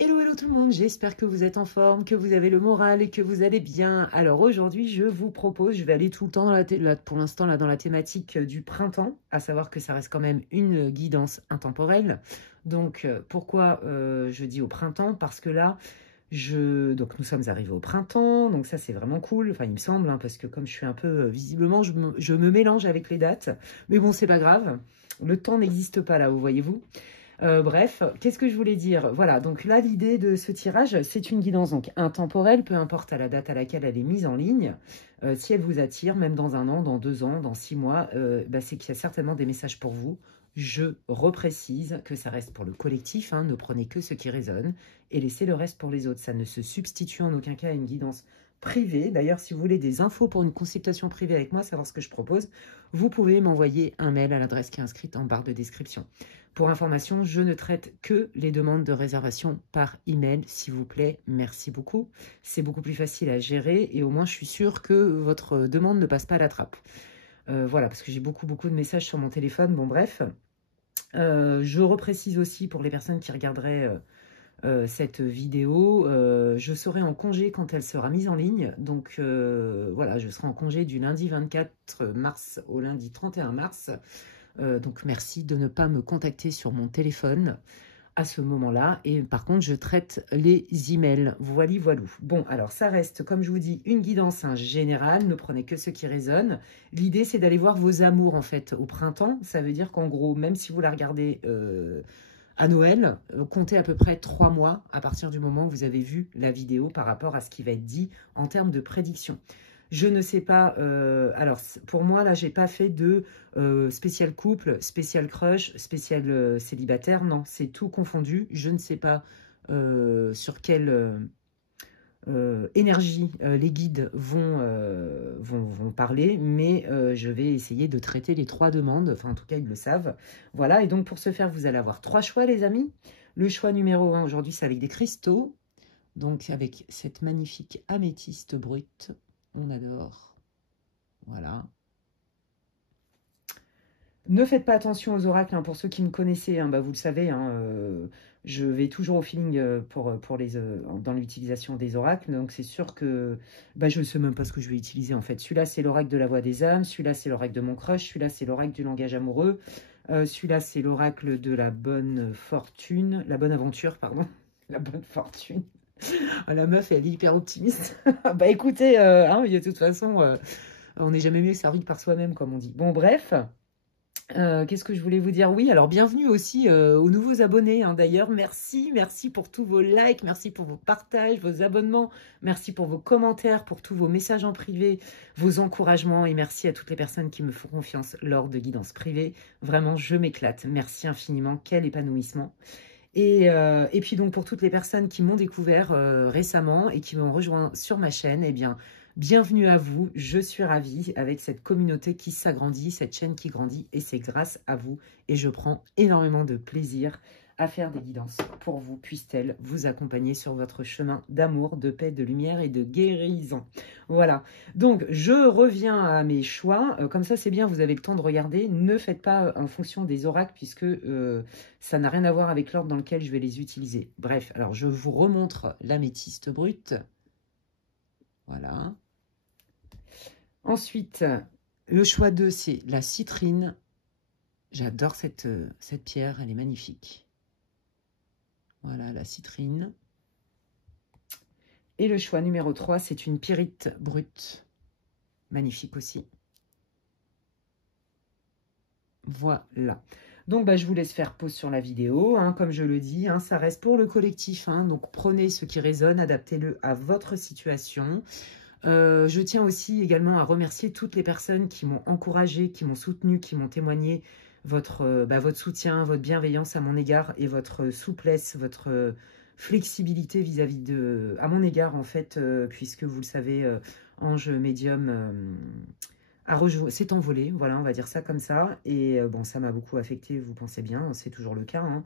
Hello, hello tout le monde, j'espère que vous êtes en forme, que vous avez le moral et que vous allez bien. Alors aujourd'hui, je vous propose, je vais aller tout le temps pour l'instant dans la thématique du printemps, à savoir que ça reste quand même une guidance intemporelle. Donc pourquoi je dis au printemps? Parce que là, donc nous sommes arrivés au printemps, donc ça c'est vraiment cool, enfin il me semble, hein, parce que comme je suis un peu, visiblement, je me mélange avec les dates, mais bon, c'est pas grave, le temps n'existe pas là, vous voyez-vous. Bref, qu'est-ce que je voulais dire? Voilà, donc là, l'idée de ce tirage, c'est une guidance donc intemporelle, peu importe à la date à laquelle elle est mise en ligne. Si elle vous attire, même dans 1 an, dans 2 ans, dans 6 mois, c'est qu'il y a certainement des messages pour vous. Je reprécise que ça reste pour le collectif, hein, ne prenez que ce qui résonne et laissez le reste pour les autres. Ça ne se substitue en aucun cas à une guidance privée. D'ailleurs, si vous voulez des infos pour une consultation privée avec moi, savoir ce que je propose, vous pouvez m'envoyer un mail à l'adresse qui est inscrite en barre de description. Pour information, je ne traite que les demandes de réservation par email, s'il vous plaît. Merci beaucoup. C'est beaucoup plus facile à gérer et au moins je suis sûre que votre demande ne passe pas à la trappe. Voilà, parce que j'ai beaucoup de messages sur mon téléphone. Bon, bref. Je reprécise aussi pour les personnes qui regarderaient cette vidéo, je serai en congé quand elle sera mise en ligne. Donc voilà, je serai en congé du lundi 24 mars au lundi 31 mars. Donc merci de ne pas me contacter sur mon téléphone à ce moment-là. Et par contre, je traite les emails. Voilà, voilou. Bon, alors ça reste, comme je vous dis, une guidance générale. Ne prenez que ce qui résonne. L'idée, c'est d'aller voir vos amours, en fait, au printemps. Ça veut dire qu'en gros, même si vous la regardez à Noël, comptez à peu près 3 mois à partir du moment où vous avez vu la vidéo par rapport à ce qui va être dit en termes de prédiction. Je ne sais pas, alors pour moi là j'ai pas fait de spécial couple, spécial crush, spécial célibataire, non, c'est tout confondu. Je ne sais pas sur quelle énergie les guides vont parler, mais je vais essayer de traiter les 3 demandes, enfin en tout cas ils le savent. Voilà, et donc pour ce faire vous allez avoir 3 choix les amis. Le choix numéro 1 aujourd'hui c'est avec des cristaux, donc avec cette magnifique améthyste brute. On adore. Voilà. Ne faites pas attention aux oracles, hein, pour ceux qui me connaissaient, hein, vous le savez, hein, je vais toujours au feeling dans l'utilisation des oracles, donc c'est sûr que je ne sais même pas ce que je vais utiliser en fait. Celui-là c'est l'oracle de la voix des âmes, celui-là c'est l'oracle de mon crush, celui-là c'est l'oracle du langage amoureux, celui-là c'est l'oracle de la bonne fortune, la bonne aventure, pardon, la bonne fortune. La meuf, elle est hyper optimiste. Bah écoutez, de toute façon, on n'est jamais mieux servi que par soi-même, comme on dit. Bon, bref, qu'est-ce que je voulais vous dire? Oui, alors bienvenue aussi aux nouveaux abonnés, hein, d'ailleurs. Merci pour tous vos likes, merci pour vos partages, vos abonnements, merci pour vos commentaires, pour tous vos messages en privé, vos encouragements, et merci à toutes les personnes qui me font confiance lors de guidances privées. Vraiment, je m'éclate. Merci infiniment, quel épanouissement. Et puis donc pour toutes les personnes qui m'ont découvert récemment et qui m'ont rejoint sur ma chaîne, eh bien, bienvenue à vous. Je suis ravie avec cette communauté qui s'agrandit, cette chaîne qui grandit, et c'est grâce à vous. Et je prends énormément de plaisir à faire des guidances pour vous, puissent-elles vous accompagner sur votre chemin d'amour, de paix, de lumière et de guérison. Voilà, donc je reviens à mes choix, comme ça c'est bien, vous avez le temps de regarder, ne faites pas en fonction des oracles puisque ça n'a rien à voir avec l'ordre dans lequel je vais les utiliser. Bref, alors je vous remontre l'améthyste brute, voilà. Ensuite, le choix 2 c'est la citrine, j'adore cette pierre, elle est magnifique. Voilà, la citrine. Et le choix numéro 3, c'est une pyrite brute. Magnifique aussi. Voilà. Donc, je vous laisse faire pause sur la vidéo. Hein, comme je le dis, hein, ça reste pour le collectif. Hein, donc, prenez ce qui résonne, adaptez-le à votre situation. Je tiens aussi également à remercier toutes les personnes qui m'ont encouragé, qui m'ont soutenu, qui m'ont témoigné votre soutien, votre bienveillance à mon égard et votre souplesse, votre flexibilité vis-à-vis à mon égard en fait, puisque vous le savez, Ange Médium s'est envolé, voilà, on va dire ça comme ça, et bon, ça m'a beaucoup affecté, vous pensez bien, c'est toujours le cas, hein.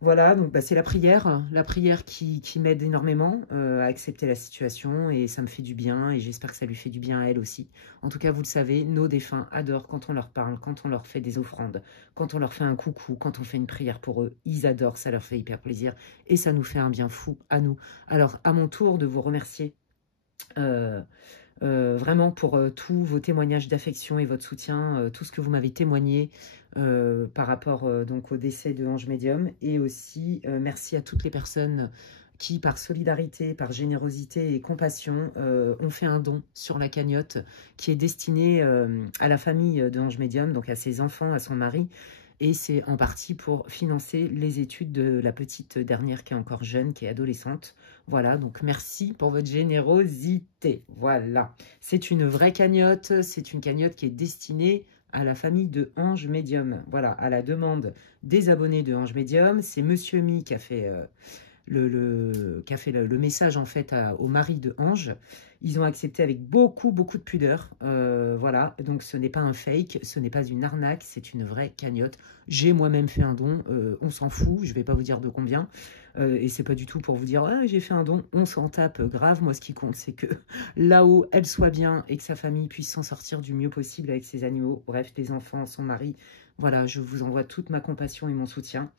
Voilà, donc bah, c'est la prière qui m'aide énormément à accepter la situation et ça me fait du bien et j'espère que ça lui fait du bien à elle aussi. En tout cas, vous le savez, nos défunts adorent quand on leur parle, quand on leur fait des offrandes, quand on leur fait un coucou, quand on fait une prière pour eux. Ils adorent, ça leur fait hyper plaisir et ça nous fait un bien fou à nous. Alors, à mon tour de vous remercier euh, vraiment pour tous vos témoignages d'affection et votre soutien, tout ce que vous m'avez témoigné par rapport donc au décès de Ange Médium. Et aussi, merci à toutes les personnes qui, par solidarité, par générosité et compassion, ont fait un don sur la cagnotte qui est destiné à la famille de Ange Médium, donc à ses enfants, à son mari. Et c'est en partie pour financer les études de la petite dernière qui est encore jeune, qui est adolescente. Voilà, donc merci pour votre générosité. Voilà, c'est une vraie cagnotte, c'est une cagnotte qui est destinée à la famille de Ange Médium. Voilà, à la demande des abonnés de Ange Médium. C'est Monsieur Mi qui a fait le message en fait au mari de Ange. Ils ont accepté avec beaucoup de pudeur. Voilà, donc ce n'est pas un fake, ce n'est pas une arnaque, c'est une vraie cagnotte. J'ai moi-même fait un don, on s'en fout, je ne vais pas vous dire de combien. Et c'est pas du tout pour vous dire ah, j'ai fait un don, on s'en tape grave. Moi, ce qui compte, c'est que là-haut, elle soit bien et que sa famille puisse s'en sortir du mieux possible avec ses animaux, bref, les enfants, son mari. Voilà, je vous envoie toute ma compassion et mon soutien.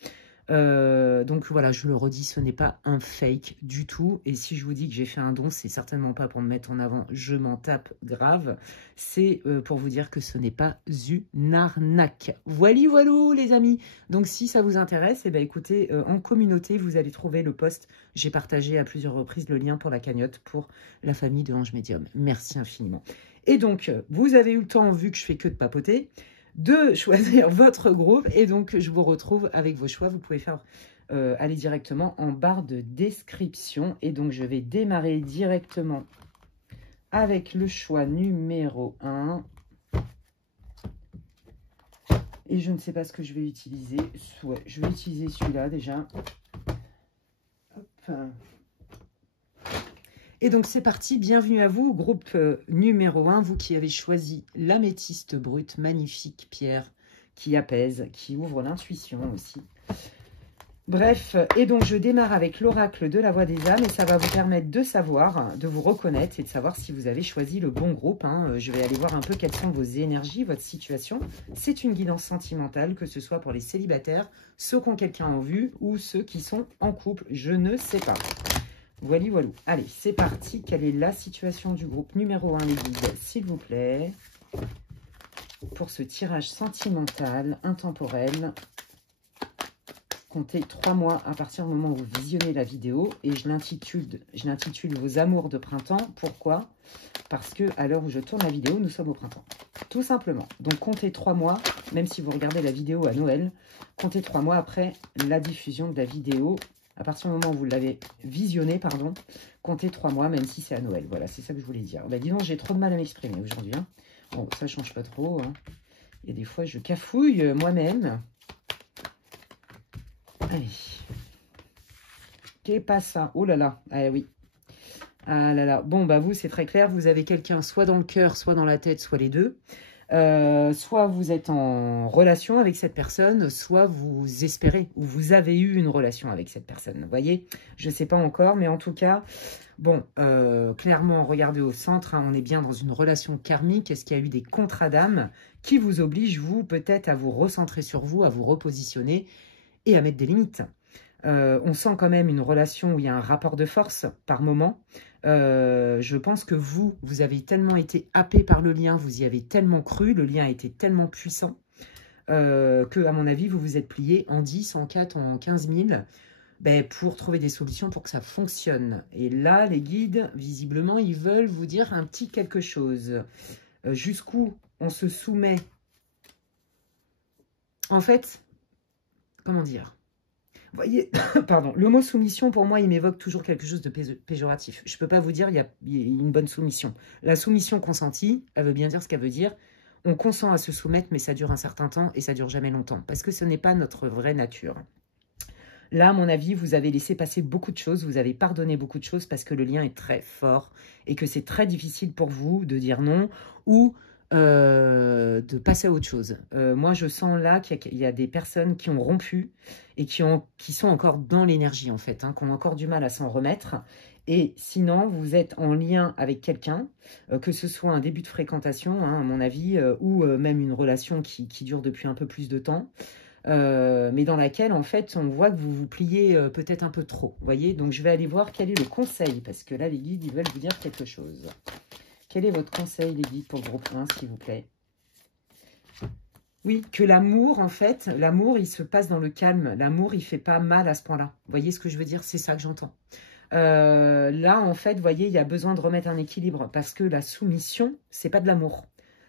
Donc voilà, je le redis, ce n'est pas un fake du tout. Et si je vous dis que j'ai fait un don, c'est certainement pas pour me mettre en avant, je m'en tape grave. C'est pour vous dire que ce n'est pas une arnaque. Voili voilou les amis. Donc si ça vous intéresse, eh ben, écoutez, en communauté, vous allez trouver le post. J'ai partagé à plusieurs reprises le lien pour la cagnotte pour la famille de Ange Médium. Merci infiniment. Et donc, vous avez eu le temps, vu que je fais que de papoter, de choisir votre groupe et donc je vous retrouve avec vos choix. Vous pouvez faire aller directement en barre de description et donc je vais démarrer directement avec le choix numéro 1 et je ne sais pas ce que je vais utiliser. Ouais, je vais utiliser celui-là déjà. Hop. Et donc c'est parti, bienvenue à vous, groupe numéro 1, vous qui avez choisi l'améthyste brute, magnifique pierre qui apaise, qui ouvre l'intuition aussi. Bref, et donc je démarre avec l'oracle de la voix des âmes et ça va vous permettre de savoir, de vous reconnaître et de savoir si vous avez choisi le bon groupe. Hein. Je vais aller voir un peu quelles sont vos énergies, votre situation. C'est une guidance sentimentale, que ce soit pour les célibataires, ceux qui ont quelqu'un en vue ou ceux qui sont en couple, je ne sais pas. Voilà, voilà. Allez, c'est parti. Quelle est la situation du groupe numéro 1, les guides, s'il vous plaît, pour ce tirage sentimental, intemporel. Comptez 3 mois à partir du moment où vous visionnez la vidéo. Et je l'intitule Vos amours de printemps. Pourquoi? Parce que à l'heure où je tourne la vidéo, nous sommes au printemps. Tout simplement. Donc, comptez 3 mois, même si vous regardez la vidéo à Noël, comptez 3 mois après la diffusion de la vidéo. À partir du moment où vous l'avez visionné, pardon, comptez 3 mois, même si c'est à Noël. Voilà, c'est ça que je voulais dire. Ben, dis donc, j'ai trop de mal à m'exprimer aujourd'hui. Hein. Bon, ça ne change pas trop. Hein. Et des fois, je cafouille moi-même. Allez. Qu'est pas ça? Oh là là. Ah oui. Ah là là. Bon, bah vous, c'est très clair. Vous avez quelqu'un soit dans le cœur, soit dans la tête, soit les deux. Soit vous êtes en relation avec cette personne, soit vous espérez ou vous avez eu une relation avec cette personne. Vous voyez, je ne sais pas encore, mais en tout cas, bon, clairement, regardez au centre, hein, on est bien dans une relation karmique. Est-ce qu'il y a eu des contrats d'âme qui vous obligent, vous, peut-être à vous recentrer sur vous, à vous repositionner et à mettre des limites? On sent quand même une relation où il y a un rapport de force par moment. Je pense que vous avez tellement été happé par le lien, vous y avez tellement cru, le lien a été tellement puissant que, à mon avis, vous vous êtes plié en 10, en 4, en 15 000 pour trouver des solutions pour que ça fonctionne. Et là, les guides, visiblement, ils veulent vous dire un petit quelque chose. Jusqu'où on se soumet. En fait, comment dire ? Vous voyez, pardon, le mot soumission, pour moi, il m'évoque toujours quelque chose de péjoratif. Je ne peux pas vous dire qu'il y a une bonne soumission. La soumission consentie, elle veut bien dire ce qu'elle veut dire. On consent à se soumettre, mais ça dure un certain temps et ça dure jamais longtemps. Parce que ce n'est pas notre vraie nature. Là, à mon avis, vous avez laissé passer beaucoup de choses, vous avez pardonné beaucoup de choses parce que le lien est très fort et que c'est très difficile pour vous de dire non ou de passer à autre chose. Moi, je sens là qu'il y a des personnes qui ont rompu et qui sont encore dans l'énergie, en fait, hein, qui ont encore du mal à s'en remettre. Et sinon, vous êtes en lien avec quelqu'un, que ce soit un début de fréquentation, hein, à mon avis, ou même une relation qui dure depuis un peu plus de temps, mais dans laquelle, en fait, on voit que vous vous pliez peut-être un peu trop. Vous voyez? Donc, je vais aller voir quel est le conseil, parce que là, les guides, ils veulent vous dire quelque chose. Quel est votre conseil, les guides, pour le groupe 1, s'il vous plaît? Oui, que l'amour, en fait, l'amour, il se passe dans le calme. L'amour, il fait pas mal à ce point-là. Vous voyez ce que je veux dire? C'est ça que j'entends. Là, en fait, vous voyez, il y a besoin de remettre un équilibre parce que la soumission, c'est pas de l'amour.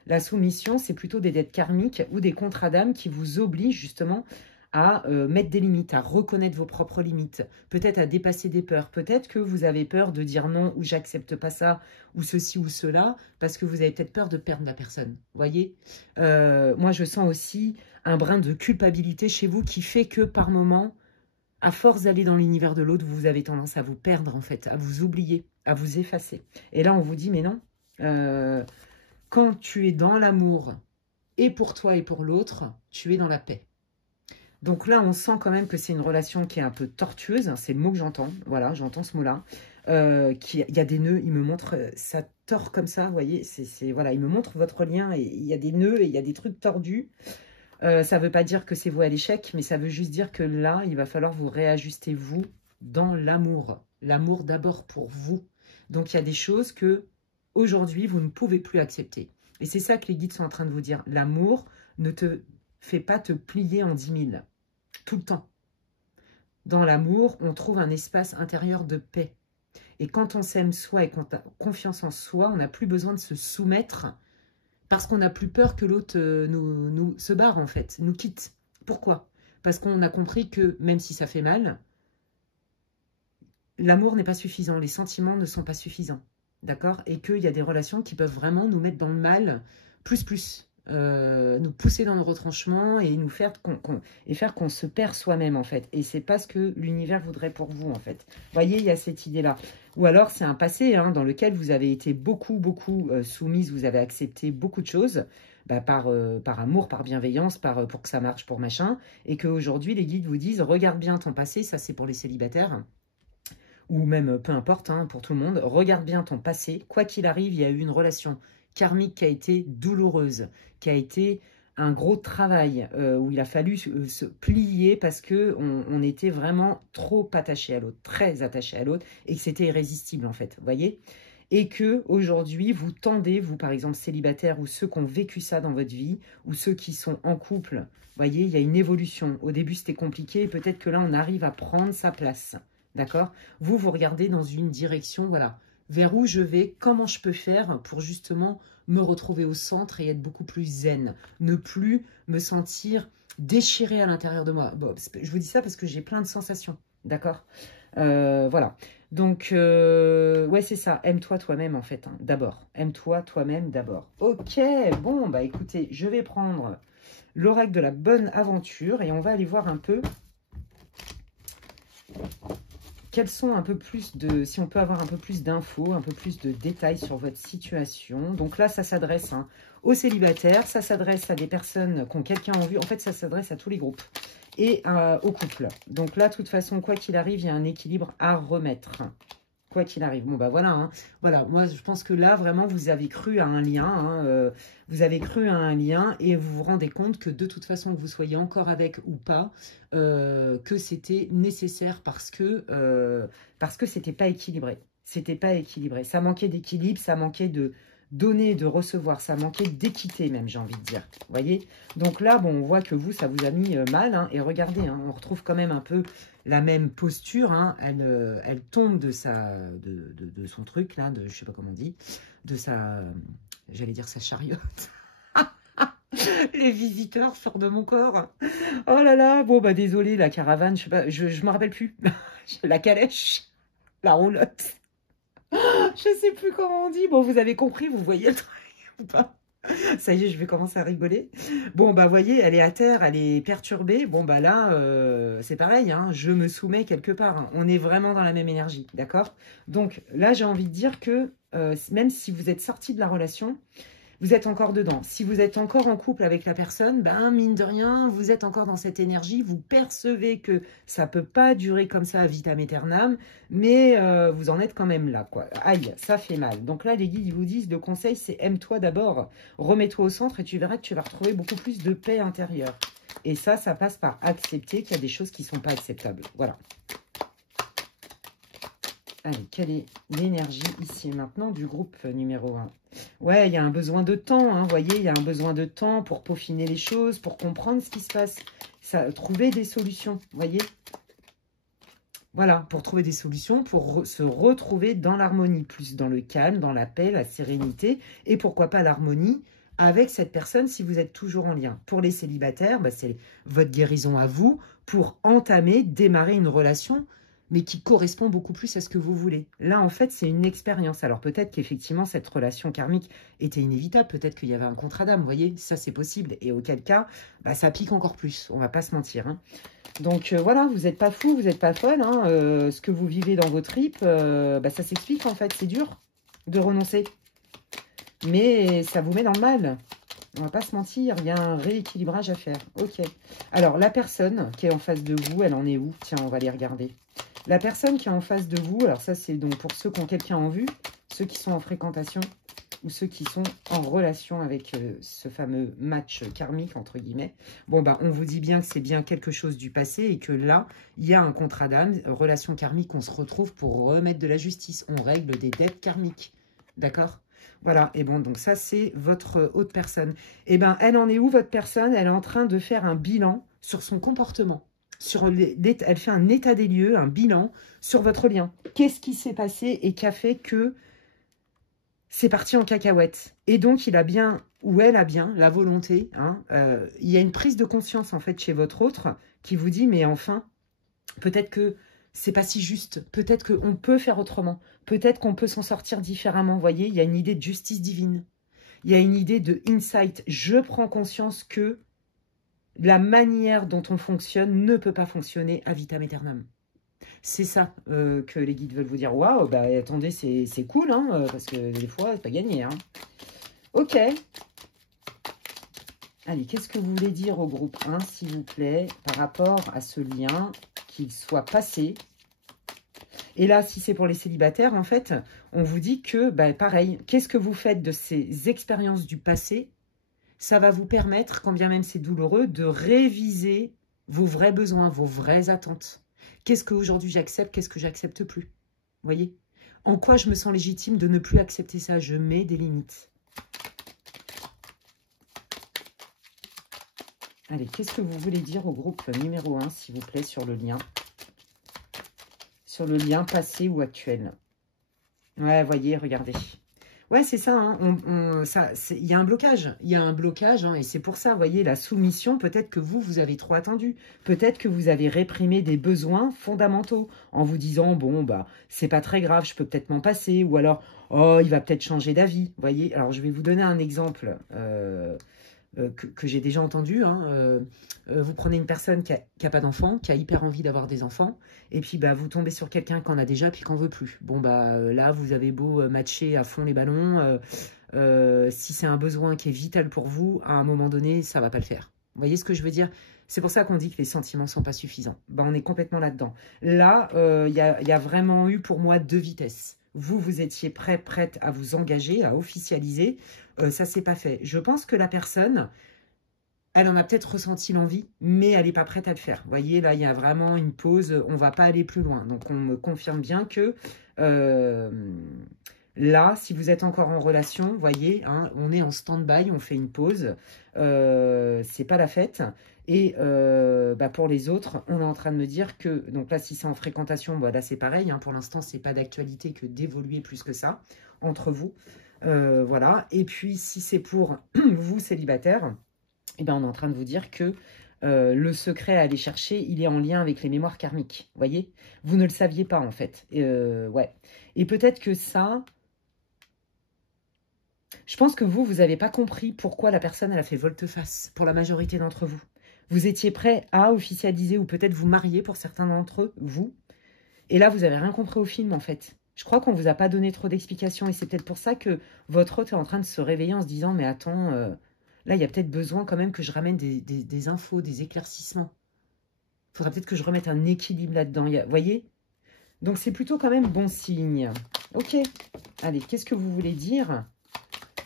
La soumission, c'est plutôt des dettes karmiques ou des contrats d'âme qui vous obligent justement à mettre des limites, à reconnaître vos propres limites, peut-être à dépasser des peurs. Peut-être que vous avez peur de dire non ou j'accepte pas ça ou ceci ou cela parce que vous avez peut-être peur de perdre la personne. Vous voyez, moi, je sens aussi un brin de culpabilité chez vous qui fait que par moment, à force d'aller dans l'univers de l'autre, vous avez tendance à vous perdre, en fait, à vous oublier, à vous effacer. Et là, on vous dit, mais non, quand tu es dans l'amour, et pour toi et pour l'autre, tu es dans la paix. Donc là, on sent quand même que c'est une relation qui est un peu tortueuse, hein, c'est le mot que j'entends, voilà, j'entends ce mot-là. Il y a des nœuds, il me montre, ça tord comme ça, vous voyez, voilà, il me montre votre lien, et il y a des nœuds, et il y a des trucs tordus. Ça ne veut pas dire que c'est voué à l'échec, mais ça veut juste dire que là, il va falloir vous réajuster, vous, dans l'amour. L'amour d'abord pour vous. Donc, il y a des choses que, aujourd'hui, vous ne pouvez plus accepter. Et c'est ça que les guides sont en train de vous dire. L'amour ne te fait pas te plier en 10 000, tout le temps. Dans l'amour, on trouve un espace intérieur de paix. Et quand on s'aime soi et qu'on a confiance en soi, on n'a plus besoin de se soumettre parce qu'on n'a plus peur que l'autre nous se barre, en fait, nous quitte. Pourquoi? Parce qu'on a compris que, même si ça fait mal, l'amour n'est pas suffisant, les sentiments ne sont pas suffisants, d'accord? Et qu'il y a des relations qui peuvent vraiment nous mettre dans le mal, nous pousser dans nos retranchements et nous faire qu'on se perd soi-même, en fait. Et c'est pas ce que l'univers voudrait pour vous, en fait. Vous voyez, il y a cette idée-là. Ou alors, c'est un passé hein, dans lequel vous avez été beaucoup soumise, vous avez accepté beaucoup de choses, bah, par amour, par bienveillance, pour que ça marche, pour machin, et qu'aujourd'hui, les guides vous disent, regarde bien ton passé, ça c'est pour les célibataires, ou même, peu importe, hein, pour tout le monde, regarde bien ton passé, quoi qu'il arrive, il y a eu une relation karmique qui a été douloureuse, qui a été un gros travail où il a fallu se plier parce qu'on était vraiment trop attaché à l'autre, très attaché à l'autre, et que c'était irrésistible en fait, vous voyez? Et que aujourd'hui vous tendez, vous par exemple célibataires ou ceux qui ont vécu ça dans votre vie, ou ceux qui sont en couple, vous voyez, il y a une évolution. Au début c'était compliqué, peut-être que là on arrive à prendre sa place, d'accord? Vous regardez dans une direction, voilà, vers où je vais, comment je peux faire pour justement me retrouver au centre et être beaucoup plus zen, ne plus me sentir déchirée à l'intérieur de moi. Bon, je vous dis ça parce que j'ai plein de sensations, d'accord? Voilà. Donc, ouais, c'est ça. Aime-toi toi-même, en fait, hein, d'abord. Aime-toi toi-même d'abord. Ok, bon, bah écoutez, je vais prendre l'oracle de la bonne aventure et on va aller voir un peu quels sont un peu plus si on peut avoir un peu plus d'infos, un peu plus de détails sur votre situation. Donc là, ça s'adresse hein, aux célibataires, ça s'adresse à des personnes qui ont quelqu'un en vue. En fait, ça s'adresse à tous les groupes et aux couples. Donc là, de toute façon, quoi qu'il arrive, il y a un équilibre à remettre. Quoi qu'il arrive. Bon, bah voilà. Hein. Voilà, moi, je pense que là, vraiment, vous avez cru à un lien. Hein, vous avez cru à un lien et vous vous rendez compte que de toute façon, que vous soyez encore avec ou pas, que c'était nécessaire parce que c'était pas équilibré. C'était pas équilibré. Ça manquait d'équilibre, ça manquait de donner, de recevoir, ça manquait d'équité même, j'ai envie de dire. Vous voyez? Donc là, bon, on voit que vous, ça vous a mis mal. Hein, et regardez, hein, on retrouve quand même un peu la même posture. Hein, elle tombe de son truc, là, je sais pas comment on dit, de sa, j'allais dire sa chariote. Les visiteurs sortent de mon corps. Oh là là, bon, bah désolé, la caravane, je sais pas, je me rappelle plus. La calèche, la roulotte. Je sais plus comment on dit. Bon, vous avez compris, vous voyez le truc ou pas? Ça y est, je vais commencer à rigoler. Bon, bah, voyez, elle est à terre, elle est perturbée. Bon, bah là, c'est pareil, hein, je me soumets quelque part. Hein. On est vraiment dans la même énergie, d'accord? Donc, là, j'ai envie de dire que même si vous êtes sorti de la relation, Vous êtes encore dedans. Si vous êtes encore en couple avec la personne, ben mine de rien, vous êtes encore dans cette énergie. Vous percevez que ça ne peut pas durer comme ça à vitam aeternam, mais vous en êtes quand même là, quoi. Aïe, ça fait mal. Donc là, les guides, ils vous disent, le conseil, c'est aime-toi d'abord, remets-toi au centre et tu verras que tu vas retrouver beaucoup plus de paix intérieure. Et ça passe par accepter qu'il y a des choses qui ne sont pas acceptables. Voilà. Allez, quelle est l'énergie ici et maintenant du groupe numéro 1? Ouais, il y a un besoin de temps, hein, vous voyez, il y a un besoin de temps pour peaufiner les choses, pour comprendre ce qui se passe, trouver des solutions, vous voyez. Voilà, pour trouver des solutions, pour se retrouver dans l'harmonie, plus dans le calme, dans la paix, la sérénité, et pourquoi pas l'harmonie avec cette personne si vous êtes toujours en lien. Pour les célibataires, bah, c'est votre guérison à vous pour entamer, démarrer une relation, mais qui correspond beaucoup plus à ce que vous voulez. Là, en fait, c'est une expérience. Alors, peut-être qu'effectivement, cette relation karmique était inévitable. Peut-être qu'il y avait un contrat d'âme, vous voyez. Ça, c'est possible. Et auquel cas, bah, ça pique encore plus. On va pas se mentir. Hein. Donc, voilà, vous n'êtes pas fou, vous n'êtes pas folle. Hein. Ce que vous vivez dans vos tripes, bah, ça s'explique, en fait. C'est dur de renoncer. Mais ça vous met dans le mal. On va pas se mentir, il y a un rééquilibrage à faire. Ok. Alors, la personne qui est en face de vous, elle en est où? Tiens, on va les regarder. La personne qui est en face de vous, alors ça, c'est donc pour ceux qui ont quelqu'un en vue, ceux qui sont en fréquentation ou ceux qui sont en relation avec ce fameux match karmique, entre guillemets. Bon, bah, on vous dit bien que c'est bien quelque chose du passé et que là, il y a un contrat d'âme, relation karmique, on se retrouve pour remettre de la justice. On règle des dettes karmiques. D'accord ? Voilà, et bon, donc ça, c'est votre autre personne. Et bien, elle en est où, votre personne? Elle est en train de faire un bilan sur son comportement. Elle fait un état des lieux, un bilan sur votre lien. Qu'est-ce qui s'est passé et qui a fait que c'est parti en cacahuète? Et donc, il a bien, ou elle a bien, la volonté. Hein, il y a une prise de conscience, en fait, chez votre autre qui vous dit, mais enfin, peut-être que c'est pas si juste. Peut-être qu'on peut faire autrement. Peut-être qu'on peut s'en sortir différemment. Vous voyez, il y a une idée de justice divine. Il y a une idée de insight. Je prends conscience que la manière dont on fonctionne ne peut pas fonctionner à vitam aeternam. C'est ça que les guides veulent vous dire. Waouh, bah attendez, c'est cool, hein, parce que des fois, c'est pas gagné. Hein. Ok. Allez, qu'est-ce que vous voulez dire au groupe 1, s'il vous plaît, par rapport à ce lien, qu'il soit passé? Et là, si c'est pour les célibataires, en fait, on vous dit que, bah, pareil, qu'est-ce que vous faites de ces expériences du passé? Ça va vous permettre, quand bien même c'est douloureux, de réviser vos vrais besoins, vos vraies attentes. Qu'est-ce qu'aujourd'hui j'accepte, qu'est-ce que j'accepte plus? Vous voyez? En quoi je me sens légitime de ne plus accepter ça? Je mets des limites. Allez, qu'est-ce que vous voulez dire au groupe numéro 1, s'il vous plaît, sur le lien? Sur le lien passé ou actuel? Ouais, voyez, regardez. Ouais, c'est ça, hein. Il y a un blocage. Il y a un blocage, hein, et c'est pour ça, vous voyez, la soumission, peut-être que vous avez trop attendu. Peut-être que vous avez réprimé des besoins fondamentaux en vous disant, bon, bah, c'est pas très grave, je peux peut-être m'en passer. Ou alors, oh, il va peut-être changer d'avis. Vous voyez, alors je vais vous donner un exemple que j'ai déjà entendu. Hein, vous prenez une personne qui a pas d'enfant, qui a hyper envie d'avoir des enfants, et puis bah, vous tombez sur quelqu'un qui en a déjà, puis qui n'en veut plus. Bon, bah là, vous avez beau matcher à fond les ballons, si c'est un besoin qui est vital pour vous, à un moment donné, ça va pas le faire. Vous voyez ce que je veux dire? C'est pour ça qu'on dit que les sentiments ne sont pas suffisants. Bah, on est complètement là-dedans. Là, il y a vraiment eu pour moi 2 vitesses. Vous étiez prête à vous engager, à officialiser. Ça, c'est pas fait. Je pense que la personne, elle en a peut-être ressenti l'envie, mais elle n'est pas prête à le faire. Vous voyez, là, il y a vraiment une pause. On ne va pas aller plus loin. Donc, on me confirme bien que là, si vous êtes encore en relation, vous voyez, hein, on est en stand-by, on fait une pause. C'est pas la fête. Et bah pour les autres, on est en train de me dire que, donc là, si c'est en fréquentation, bah là, c'est pareil. Hein, pour l'instant, c'est pas d'actualité que d'évoluer plus que ça entre vous. Voilà. Et puis, si c'est pour vous, célibataires, eh ben, on est en train de vous dire que le secret à aller chercher, il est en lien avec les mémoires karmiques. Vous voyez? Vous ne le saviez pas, en fait. Ouais. Et peut-être que ça... Je pense que vous n'avez pas compris pourquoi la personne, elle a fait volte-face pour la majorité d'entre vous. Vous étiez prêt à officialiser ou peut-être vous marier pour certains d'entre vous. Et là, vous n'avez rien compris au film, en fait. Je crois qu'on ne vous a pas donné trop d'explications et c'est peut-être pour ça que votre hôte est en train de se réveiller en se disant « Mais attends, là, il y a peut-être besoin quand même que je ramène des infos, des éclaircissements. Il faudra peut-être que je remette un équilibre là-dedans. » Vous voyez? Donc, c'est plutôt quand même bon signe. Ok. Allez, qu'est-ce que vous voulez dire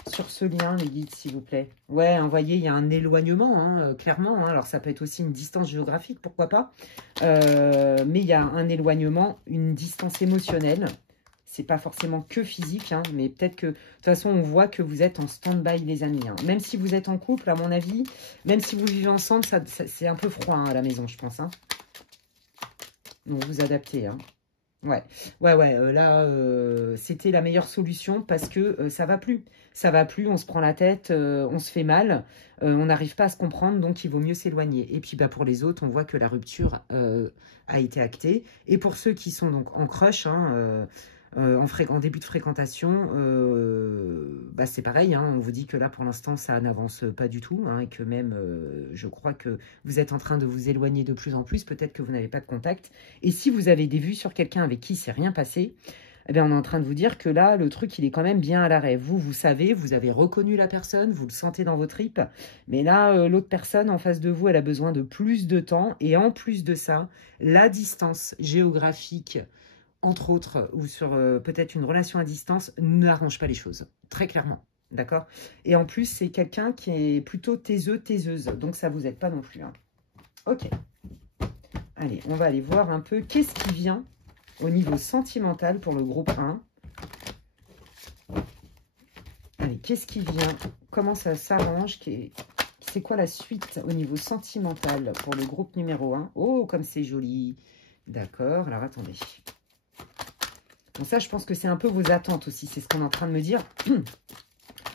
sur ce lien, les guides, s'il vous plaît? Ouais, vous voyez, il y a un éloignement, hein, clairement. Hein. Alors, ça peut être aussi une distance géographique, pourquoi pas. Mais il y a un éloignement, une distance émotionnelle. C'est pas forcément que physique, hein, mais peut-être que, de toute façon, on voit que vous êtes en stand-by, les amis. Hein. Même si vous êtes en couple, à mon avis, même si vous vivez ensemble, c'est un peu froid hein, à la maison, je pense. Hein. Donc, vous adaptez. Hein. Ouais, là, c'était la meilleure solution parce que ça va plus. Ça va plus, on se prend la tête, on se fait mal, on n'arrive pas à se comprendre, donc il vaut mieux s'éloigner. Et puis, bah, pour les autres, on voit que la rupture a été actée. Et pour ceux qui sont donc en crush, hein, en début de fréquentation, bah c'est pareil, hein, on vous dit que là, pour l'instant, ça n'avance pas du tout, hein, et que même, je crois que vous êtes en train de vous éloigner de plus en plus, peut-être que vous n'avez pas de contact. Et si vous avez des vues sur quelqu'un avec qui il ne s'est rien passé, eh bien, on est en train de vous dire que là, le truc, il est quand même bien à l'arrêt. Vous savez, vous avez reconnu la personne, vous le sentez dans vos tripes, mais là, l'autre personne en face de vous, elle a besoin de plus de temps, et en plus de ça, la distance géographique, entre autres, ou sur peut-être une relation à distance, n'arrange pas les choses, très clairement, d'accord? Et en plus, c'est quelqu'un qui est plutôt taiseux, taiseuse, donc ça ne vous aide pas non plus. Hein. Ok. Allez, on va aller voir un peu qu'est-ce qui vient au niveau sentimental pour le groupe 1. Allez, qu'est-ce qui vient? Comment ça s'arrange? C'est quoi la suite au niveau sentimental pour le groupe numéro 1? Oh, comme c'est joli. D'accord, alors attendez. Bon, ça, je pense que c'est un peu vos attentes aussi. C'est ce qu'on est en train de me dire.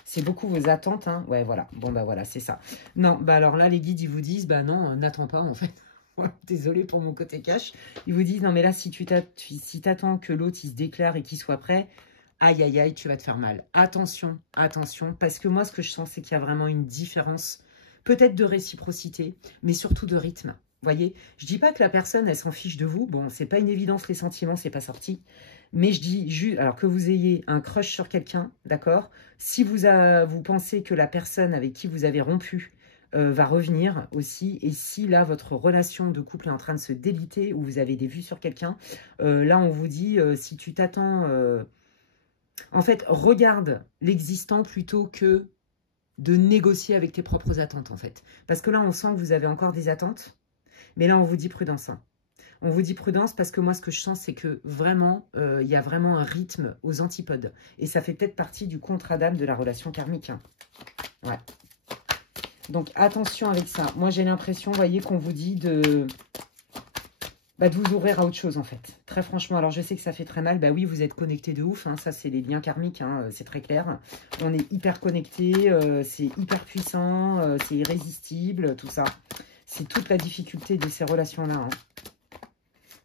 C'est beaucoup vos attentes. Hein. Ouais, voilà. Bon, bah voilà, c'est ça. Non, bah alors là, les guides, ils vous disent, bah non, n'attends pas, en fait. Désolée pour mon côté cash. Ils vous disent, non, mais là, si t'attends que l'autre, il se déclare et qu'il soit prêt, aïe, aïe, aïe, tu vas te faire mal. Attention, attention. Parce que moi, ce que je sens, c'est qu'il y a vraiment une différence, peut-être de réciprocité, mais surtout de rythme. Vous voyez, je dis pas que la personne, elle s'en fiche de vous. Bon, c'est pas une évidence, les sentiments, c'est pas sorti. Mais je dis juste, alors que vous ayez un crush sur quelqu'un, d'accord? Si vous pensez que la personne avec qui vous avez rompu va revenir aussi, et si là, votre relation de couple est en train de se déliter, ou vous avez des vues sur quelqu'un, là, on vous dit, si tu t'attends... en fait, regarde l'existant plutôt que de négocier avec tes propres attentes, en fait. Parce que là, on sent que vous avez encore des attentes, mais là, on vous dit prudence, hein. On vous dit prudence parce que moi, ce que je sens, c'est que vraiment, il y a vraiment un rythme aux antipodes. Et ça fait peut-être partie du contrat d'âme de la relation karmique. Hein. Ouais. Donc, attention avec ça. Moi, j'ai l'impression, vous voyez, qu'on vous dit de vous ouvrir à autre chose, en fait. Très franchement, alors je sais que ça fait très mal. Bah oui, vous êtes connectés de ouf. Hein. Ça, c'est les liens karmiques, hein. C'est très clair. On est hyper connectés, c'est hyper puissant, c'est irrésistible, tout ça. C'est toute la difficulté de ces relations-là, hein.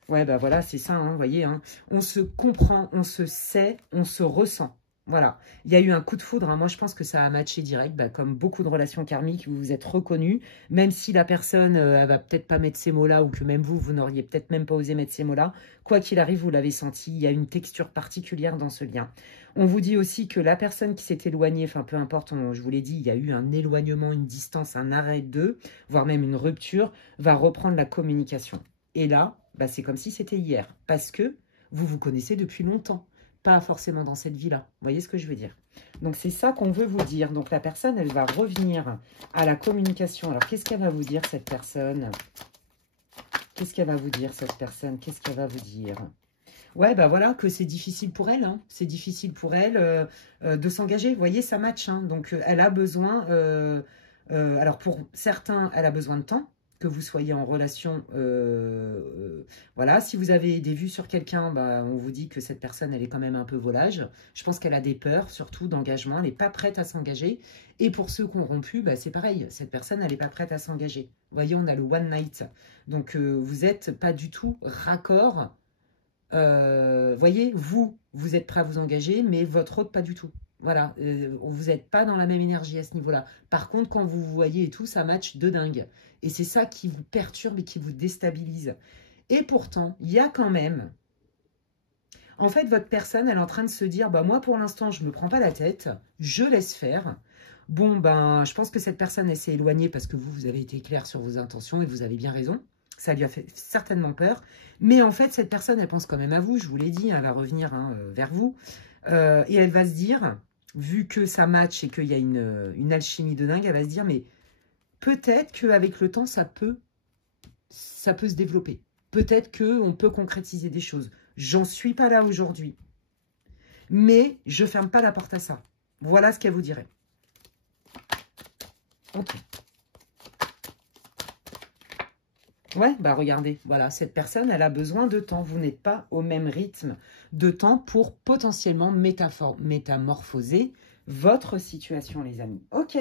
Ouais, bah voilà, c'est ça, hein, vous voyez. Hein. On se comprend, on se sait, on se ressent. Voilà. Il y a eu un coup de foudre. Hein. Moi, je pense que ça a matché direct. Bah, comme beaucoup de relations karmiques, vous vous êtes reconnus. Même si la personne, elle va peut-être pas mettre ces mots-là, ou que même vous n'auriez peut-être même pas osé mettre ces mots-là. Quoi qu'il arrive, vous l'avez senti. Il y a une texture particulière dans ce lien. On vous dit aussi que la personne qui s'est éloignée, enfin peu importe, je vous l'ai dit, il y a eu un éloignement, une distance, un arrêt d'eux, voire même une rupture, va reprendre la communication. Et là, bah, c'est comme si c'était hier, parce que vous vous connaissez depuis longtemps, pas forcément dans cette vie-là. Vous voyez ce que je veux dire? Donc, c'est ça qu'on veut vous dire. Donc, la personne, elle va revenir à la communication. Alors, qu'est-ce qu'elle va vous dire, cette personne? Qu'est-ce qu'elle va vous dire, cette personne? Qu'est-ce qu'elle va vous dire? Ouais, bah voilà, que c'est difficile pour elle. Hein. C'est difficile pour elle de s'engager. Vous voyez, ça match. Hein. Donc, elle a besoin... alors, pour certains, elle a besoin de temps, que vous soyez en relation. Voilà, si vous avez des vues sur quelqu'un, bah, on vous dit que cette personne, elle est quand même un peu volage. Je pense qu'elle a des peurs, surtout d'engagement. Elle n'est pas prête à s'engager. Et pour ceux qui ont rompu, bah, c'est pareil. Cette personne, elle n'est pas prête à s'engager. Vous voyez, on a le one night. Donc, vous n'êtes pas du tout raccord. Voyez, vous êtes prêt à vous engager, mais votre autre, pas du tout. Voilà, vous n'êtes pas dans la même énergie à ce niveau-là. Par contre, quand vous vous voyez et tout, ça match de dingue. Et c'est ça qui vous perturbe et qui vous déstabilise. Et pourtant, il y a quand même... En fait, votre personne, elle est en train de se dire, bah moi, pour l'instant, je ne me prends pas la tête, je laisse faire. Bon, ben, je pense que cette personne, elle s'est éloignée parce que vous avez été clair sur vos intentions et vous avez bien raison. Ça lui a fait certainement peur. Mais en fait, cette personne, elle pense quand même à vous. Je vous l'ai dit, elle va revenir vers vous. Et elle va se dire, vu que ça match et qu'il y a une alchimie de dingue, elle va se dire, mais peut-être qu'avec le temps, ça peut se développer. Peut-être qu'on peut concrétiser des choses. J'en suis pas là aujourd'hui. Mais je ferme pas la porte à ça. Voilà ce qu'elle vous dirait. Ok. Ouais, bah regardez, voilà, cette personne, elle a besoin de temps. Vous n'êtes pas au même rythme de temps pour potentiellement métamorphoser votre situation, les amis. Ok.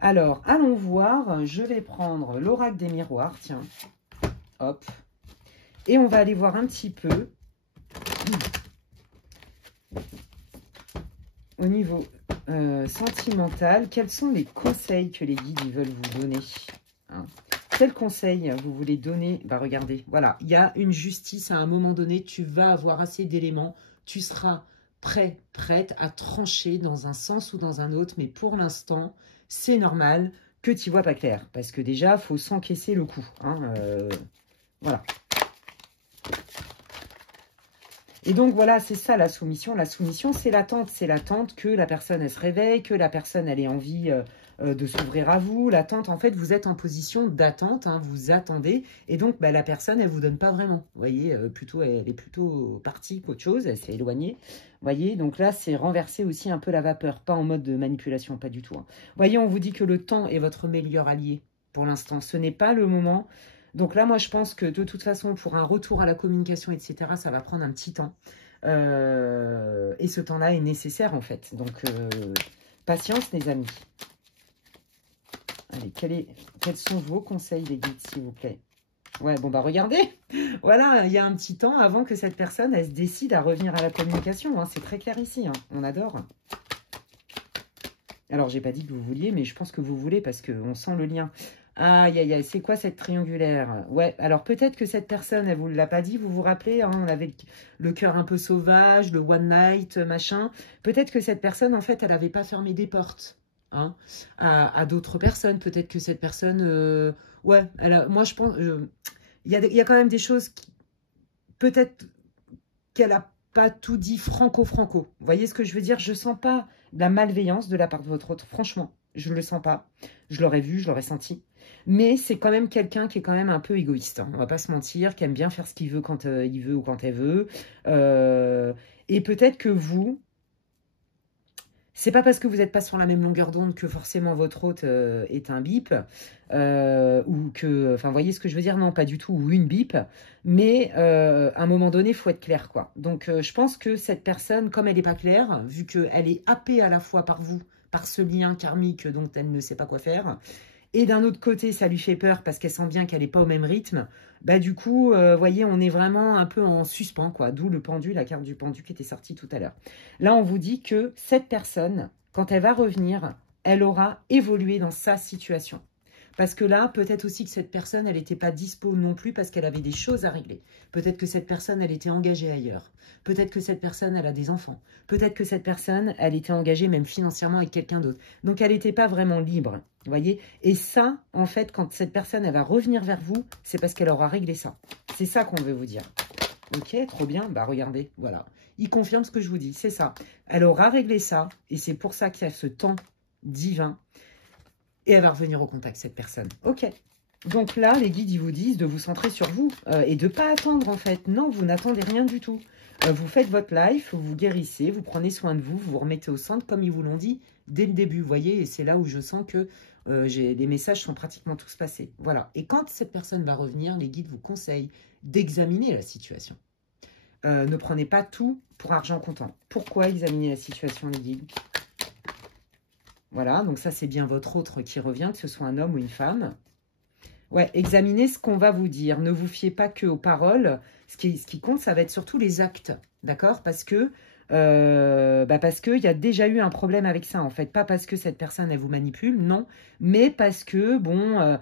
Alors, allons voir. Je vais prendre l'oracle des miroirs, tiens. Hop. Et on va aller voir un petit peu au niveau sentimental. Quels sont les conseils que les guides veulent vous donner, hein? Quel conseil vous voulez donner? Bah regardez, voilà, il y a une justice à un moment donné, tu vas avoir assez d'éléments, tu seras prête à trancher dans un sens ou dans un autre, mais pour l'instant, c'est normal que tu vois pas clair, parce que déjà, il faut s'encaisser le coup, hein, voilà. Et donc, voilà, c'est ça la soumission. La soumission, c'est l'attente que la personne, elle se réveille, que la personne, elle ait envie de s'ouvrir à vous. L'attente, en fait, vous êtes en position d'attente, hein, vous attendez. Et donc, bah, la personne, elle ne vous donne pas vraiment. Vous voyez, elle est plutôt partie qu'autre chose, elle s'est éloignée. Vous voyez, donc là, c'est renverser aussi un peu la vapeur, pas en mode de manipulation, pas du tout, hein. Vous voyez, on vous dit que le temps est votre meilleur allié pour l'instant. Ce n'est pas le moment. Donc là, moi, je pense que de toute façon, pour un retour à la communication, etc., ça va prendre un petit temps. Et ce temps-là est nécessaire, en fait. Donc, patience, les amis. Allez, quels sont vos conseils, les guides, s'il vous plaît? Ouais, bon, bah, regardez. Voilà, il y a un petit temps avant que cette personne, elle se décide à revenir à la communication, hein. C'est très clair ici, hein. On adore. Alors, j'ai pas dit que vous vouliez, mais je pense que vous voulez parce qu'on sent le lien. Aïe, aïe, aïe, c'est quoi cette triangulaire? Ouais, alors peut-être que cette personne, elle vous l'a pas dit, vous vous rappelez, hein, on avait le cœur un peu sauvage, le one night, machin. Peut-être que cette personne, en fait, elle n'avait pas fermé des portes, hein, à d'autres personnes. Peut-être que cette personne, ouais, moi je pense, il y a quand même des choses, peut-être qu'elle n'a pas tout dit franco-franco. Vous voyez ce que je veux dire? Je sens pas de la malveillance de la part de votre autre, franchement, je ne le sens pas. Je l'aurais vu, je l'aurais senti. Mais c'est quand même quelqu'un qui est quand même un peu égoïste, hein. On va pas se mentir, qui aime bien faire ce qu'il veut quand il veut ou quand elle veut. Et peut-être que vous, c'est pas parce que vous n'êtes pas sur la même longueur d'onde que forcément votre hôte est un bip. Ou que, enfin, vous voyez ce que je veux dire? Non, pas du tout, ou une bip. Mais à un moment donné, il faut être clair, quoi. Donc, je pense que cette personne, comme elle n'est pas claire, vu qu'elle est happée à la fois par vous, par ce lien karmique dont elle ne sait pas quoi faire, et d'un autre côté, ça lui fait peur parce qu'elle sent bien qu'elle n'est pas au même rythme. Bah du coup, voyez, on est vraiment un peu en suspens, quoi. D'où le pendu, la carte du pendu qui était sortie tout à l'heure. Là, on vous dit que cette personne, quand elle va revenir, elle aura évolué dans sa situation. Parce que là, peut-être aussi que cette personne, elle n'était pas dispo non plus parce qu'elle avait des choses à régler. Peut-être que cette personne, elle était engagée ailleurs. Peut-être que cette personne, elle a des enfants. Peut-être que cette personne, elle était engagée même financièrement avec quelqu'un d'autre. Donc, elle n'était pas vraiment libre, vous voyez. Et ça, en fait, quand cette personne, elle va revenir vers vous, c'est parce qu'elle aura réglé ça. C'est ça qu'on veut vous dire. Ok, trop bien. Bah, regardez, voilà. Il confirme ce que je vous dis, c'est ça. Elle aura réglé ça et c'est pour ça qu'il y a ce temps divin. Et elle va revenir au contact, cette personne. Ok. Donc là, les guides, ils vous disent de vous centrer sur vous et de ne pas attendre, en fait. Non, vous n'attendez rien du tout. Vous faites votre life, vous vous guérissez, vous prenez soin de vous, vous vous remettez au centre, comme ils vous l'ont dit dès le début, vous voyez. Et c'est là où je sens que les messages sont pratiquement tous passés. Voilà. Et quand cette personne va revenir, les guides vous conseillent d'examiner la situation. Ne prenez pas tout pour argent comptant. Pourquoi examiner la situation, les guides? Voilà, donc ça, c'est bien votre autre qui revient, que ce soit un homme ou une femme. Ouais, examinez ce qu'on va vous dire. Ne vous fiez pas que aux paroles. Ce qui compte, ça va être surtout les actes, d'accord? Parce que il y a déjà eu un problème avec ça, en fait. Pas parce que cette personne, elle vous manipule, non. Mais parce que, bon,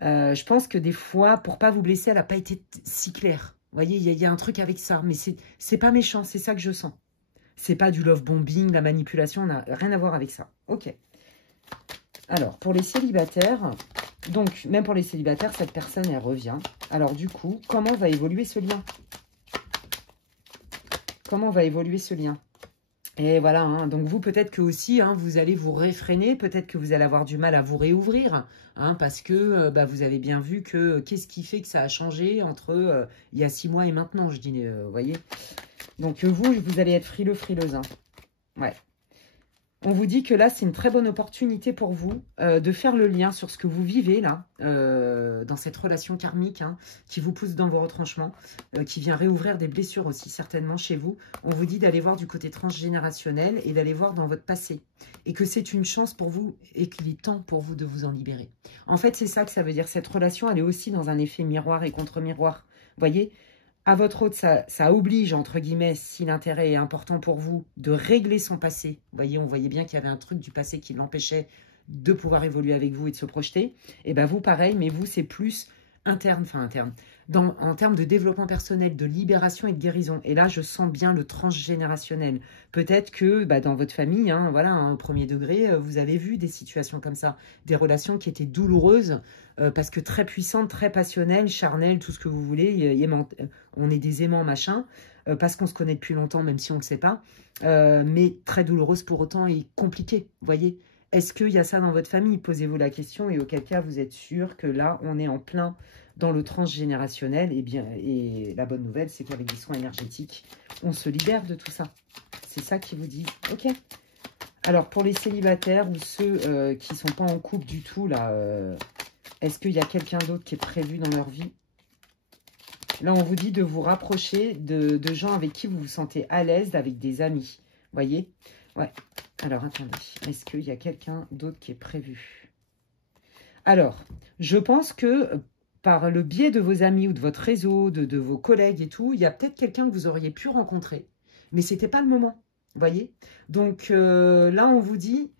je pense que des fois, pour pas vous blesser, elle n'a pas été si claire. voyez, il y a un truc avec ça, mais c'est pas méchant, c'est ça que je sens. C'est pas du love bombing, la manipulation, on n'a rien à voir avec ça. Ok. Alors, pour les célibataires, donc, même pour les célibataires, cette personne, elle revient. Alors, du coup, comment va évoluer ce lien? Comment va évoluer ce lien? Et voilà, hein, donc vous, peut-être que aussi, hein, vous allez vous réfréner, peut-être que vous allez avoir du mal à vous réouvrir, hein, parce que bah, vous avez bien vu que qu'est-ce qui fait que ça a changé entre il y a 6 mois et maintenant, je dis, vous voyez. Donc vous allez être frileux, frileuse. Hein. Ouais. On vous dit que là, c'est une très bonne opportunité pour vous de faire le lien sur ce que vous vivez là, dans cette relation karmique hein, qui vous pousse dans vos retranchements, qui vient réouvrir des blessures aussi certainement chez vous. On vous dit d'aller voir du côté transgénérationnel et d'aller voir dans votre passé. Et que c'est une chance pour vous et qu'il est temps pour vous de vous en libérer. En fait, c'est ça que ça veut dire. Cette relation, elle est aussi dans un effet miroir et contre-miroir. Vous voyez ? À votre autre, ça oblige, entre guillemets, si l'intérêt est important pour vous, de régler son passé. Vous voyez, on voyait bien qu'il y avait un truc du passé qui l'empêchait de pouvoir évoluer avec vous et de se projeter. Et bien vous, pareil, mais vous, c'est plus interne, en termes de développement personnel, de libération et de guérison. Et là, je sens bien le transgénérationnel. Peut-être que dans votre famille, hein, voilà, hein, au premier degré, vous avez vu des situations comme ça, des relations qui étaient douloureuses, parce que très puissantes, très passionnelles, charnelles, tout ce que vous voulez, on est des aimants, machin, parce qu'on se connaît depuis longtemps, même si on ne le sait pas, mais très douloureuse pour autant et compliquée, vous voyez. Est-ce qu'il y a ça dans votre famille? Posez-vous la question et auquel cas vous êtes sûr que là, on est en plein dans le transgénérationnel. Et la bonne nouvelle, c'est qu'avec des soins énergétiques, on se libère de tout ça. C'est ça qui vous dit. Ok. Alors, pour les célibataires ou ceux qui ne sont pas en couple du tout, là, est-ce qu'il y a quelqu'un d'autre qui est prévu dans leur vie? Là, on vous dit de vous rapprocher de gens avec qui vous vous sentez à l'aise, avec des amis. Vous voyez? Ouais. Alors, attendez. Est-ce qu'il y a quelqu'un d'autre qui est prévu? Alors, je pense que par le biais de vos amis ou de votre réseau, de vos collègues et tout, il y a peut-être quelqu'un que vous auriez pu rencontrer. Mais ce n'était pas le moment. Vous voyez? Donc, là, on vous dit,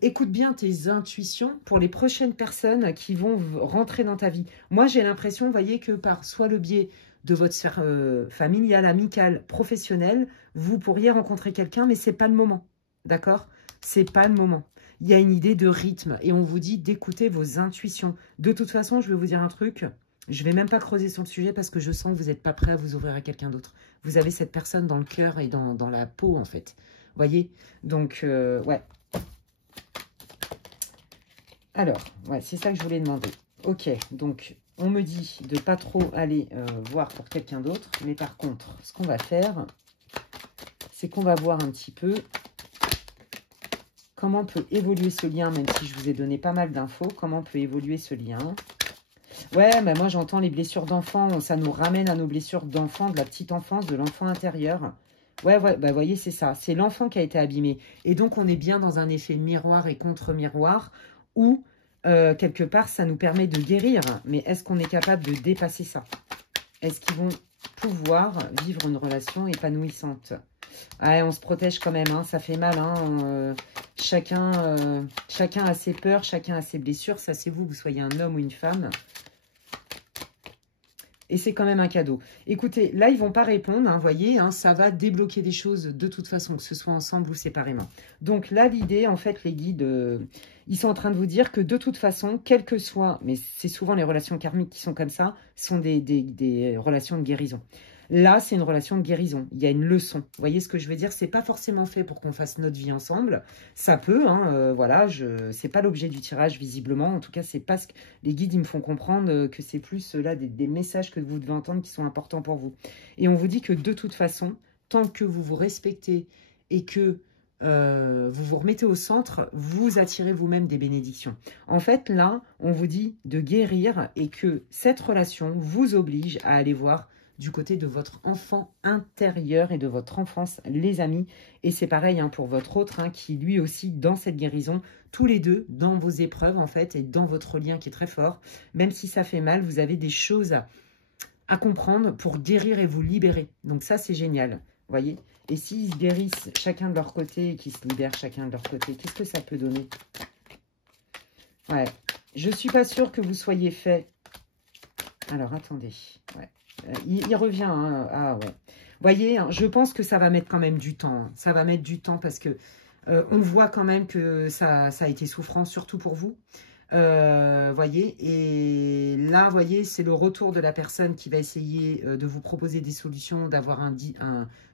écoute bien tes intuitions pour les prochaines personnes qui vont rentrer dans ta vie. Moi, j'ai l'impression, vous voyez, que par soit le biais de votre sphère familiale, amicale, professionnelle, vous pourriez rencontrer quelqu'un, mais ce n'est pas le moment. D'accord? C'est pas le moment. Il y a une idée de rythme et on vous dit d'écouter vos intuitions. De toute façon, je vais vous dire un truc. Je ne vais même pas creuser sur le sujet parce que je sens que vous n'êtes pas prêt à vous ouvrir à quelqu'un d'autre. Vous avez cette personne dans le cœur et dans la peau, en fait. Vous voyez? Donc, ouais. Alors, ouais, c'est ça que je voulais demander. Ok, donc, on me dit de pas trop aller voir pour quelqu'un d'autre. Mais par contre, ce qu'on va faire, c'est qu'on va voir un petit peu comment peut évoluer ce lien, même si je vous ai donné pas mal d'infos. Comment peut évoluer ce lien? Ouais, mais moi j'entends les blessures d'enfant. Ça nous ramène à nos blessures d'enfant, de la petite enfance, de l'enfant intérieur. Ouais, bah voyez, c'est ça. C'est l'enfant qui a été abîmé. Et donc on est bien dans un effet miroir et contre-miroir où, quelque part, ça nous permet de guérir. Mais est-ce qu'on est capable de dépasser ça? Est-ce qu'ils vont pouvoir vivre une relation épanouissante? Ouais, on se protège quand même, hein, ça fait mal. Hein, chacun a ses peurs, chacun a ses blessures. Ça, c'est vous soyez un homme ou une femme. Et c'est quand même un cadeau. Écoutez, là, ils ne vont pas répondre, hein, voyez, hein, ça va débloquer des choses de toute façon, que ce soit ensemble ou séparément. Donc là, l'idée, en fait, les guides, ils sont en train de vous dire que de toute façon, quel que soit, mais c'est souvent les relations karmiques qui sont comme ça, sont des relations de guérison. Là, c'est une relation de guérison. Il y a une leçon. Vous voyez ce que je veux dire? C'est pas forcément fait pour qu'on fasse notre vie ensemble. Ça peut, hein, voilà. C'est pas l'objet du tirage, visiblement. En tout cas, c'est pas ce que les guides ils me font comprendre que c'est plus là des messages que vous devez entendre qui sont importants pour vous. Et on vous dit que de toute façon, tant que vous vous respectez et que vous vous remettez au centre, vous attirez vous-même des bénédictions. En fait, là, on vous dit de guérir et que cette relation vous oblige à aller voir du côté de votre enfant intérieur et de votre enfance, les amis. Et c'est pareil hein, pour votre autre, hein, qui lui aussi, dans cette guérison, tous les deux, dans vos épreuves, en fait, et dans votre lien qui est très fort, même si ça fait mal, vous avez des choses à comprendre pour guérir et vous libérer. Donc ça, c'est génial, vous voyez. Et s'ils se guérissent chacun de leur côté et qu'ils se libèrent chacun de leur côté, qu'est-ce que ça peut donner? Ouais, je ne suis pas sûre que vous soyez fait. Alors, attendez, ouais. Il revient. Hein. Ah ouais. Voyez, hein, je pense que ça va mettre quand même du temps. Hein. Ça va mettre du temps parce que on voit quand même que ça a été souffrant, surtout pour vous. Voyez, et là, voyez, c'est le retour de la personne qui va essayer de vous proposer des solutions, d'avoir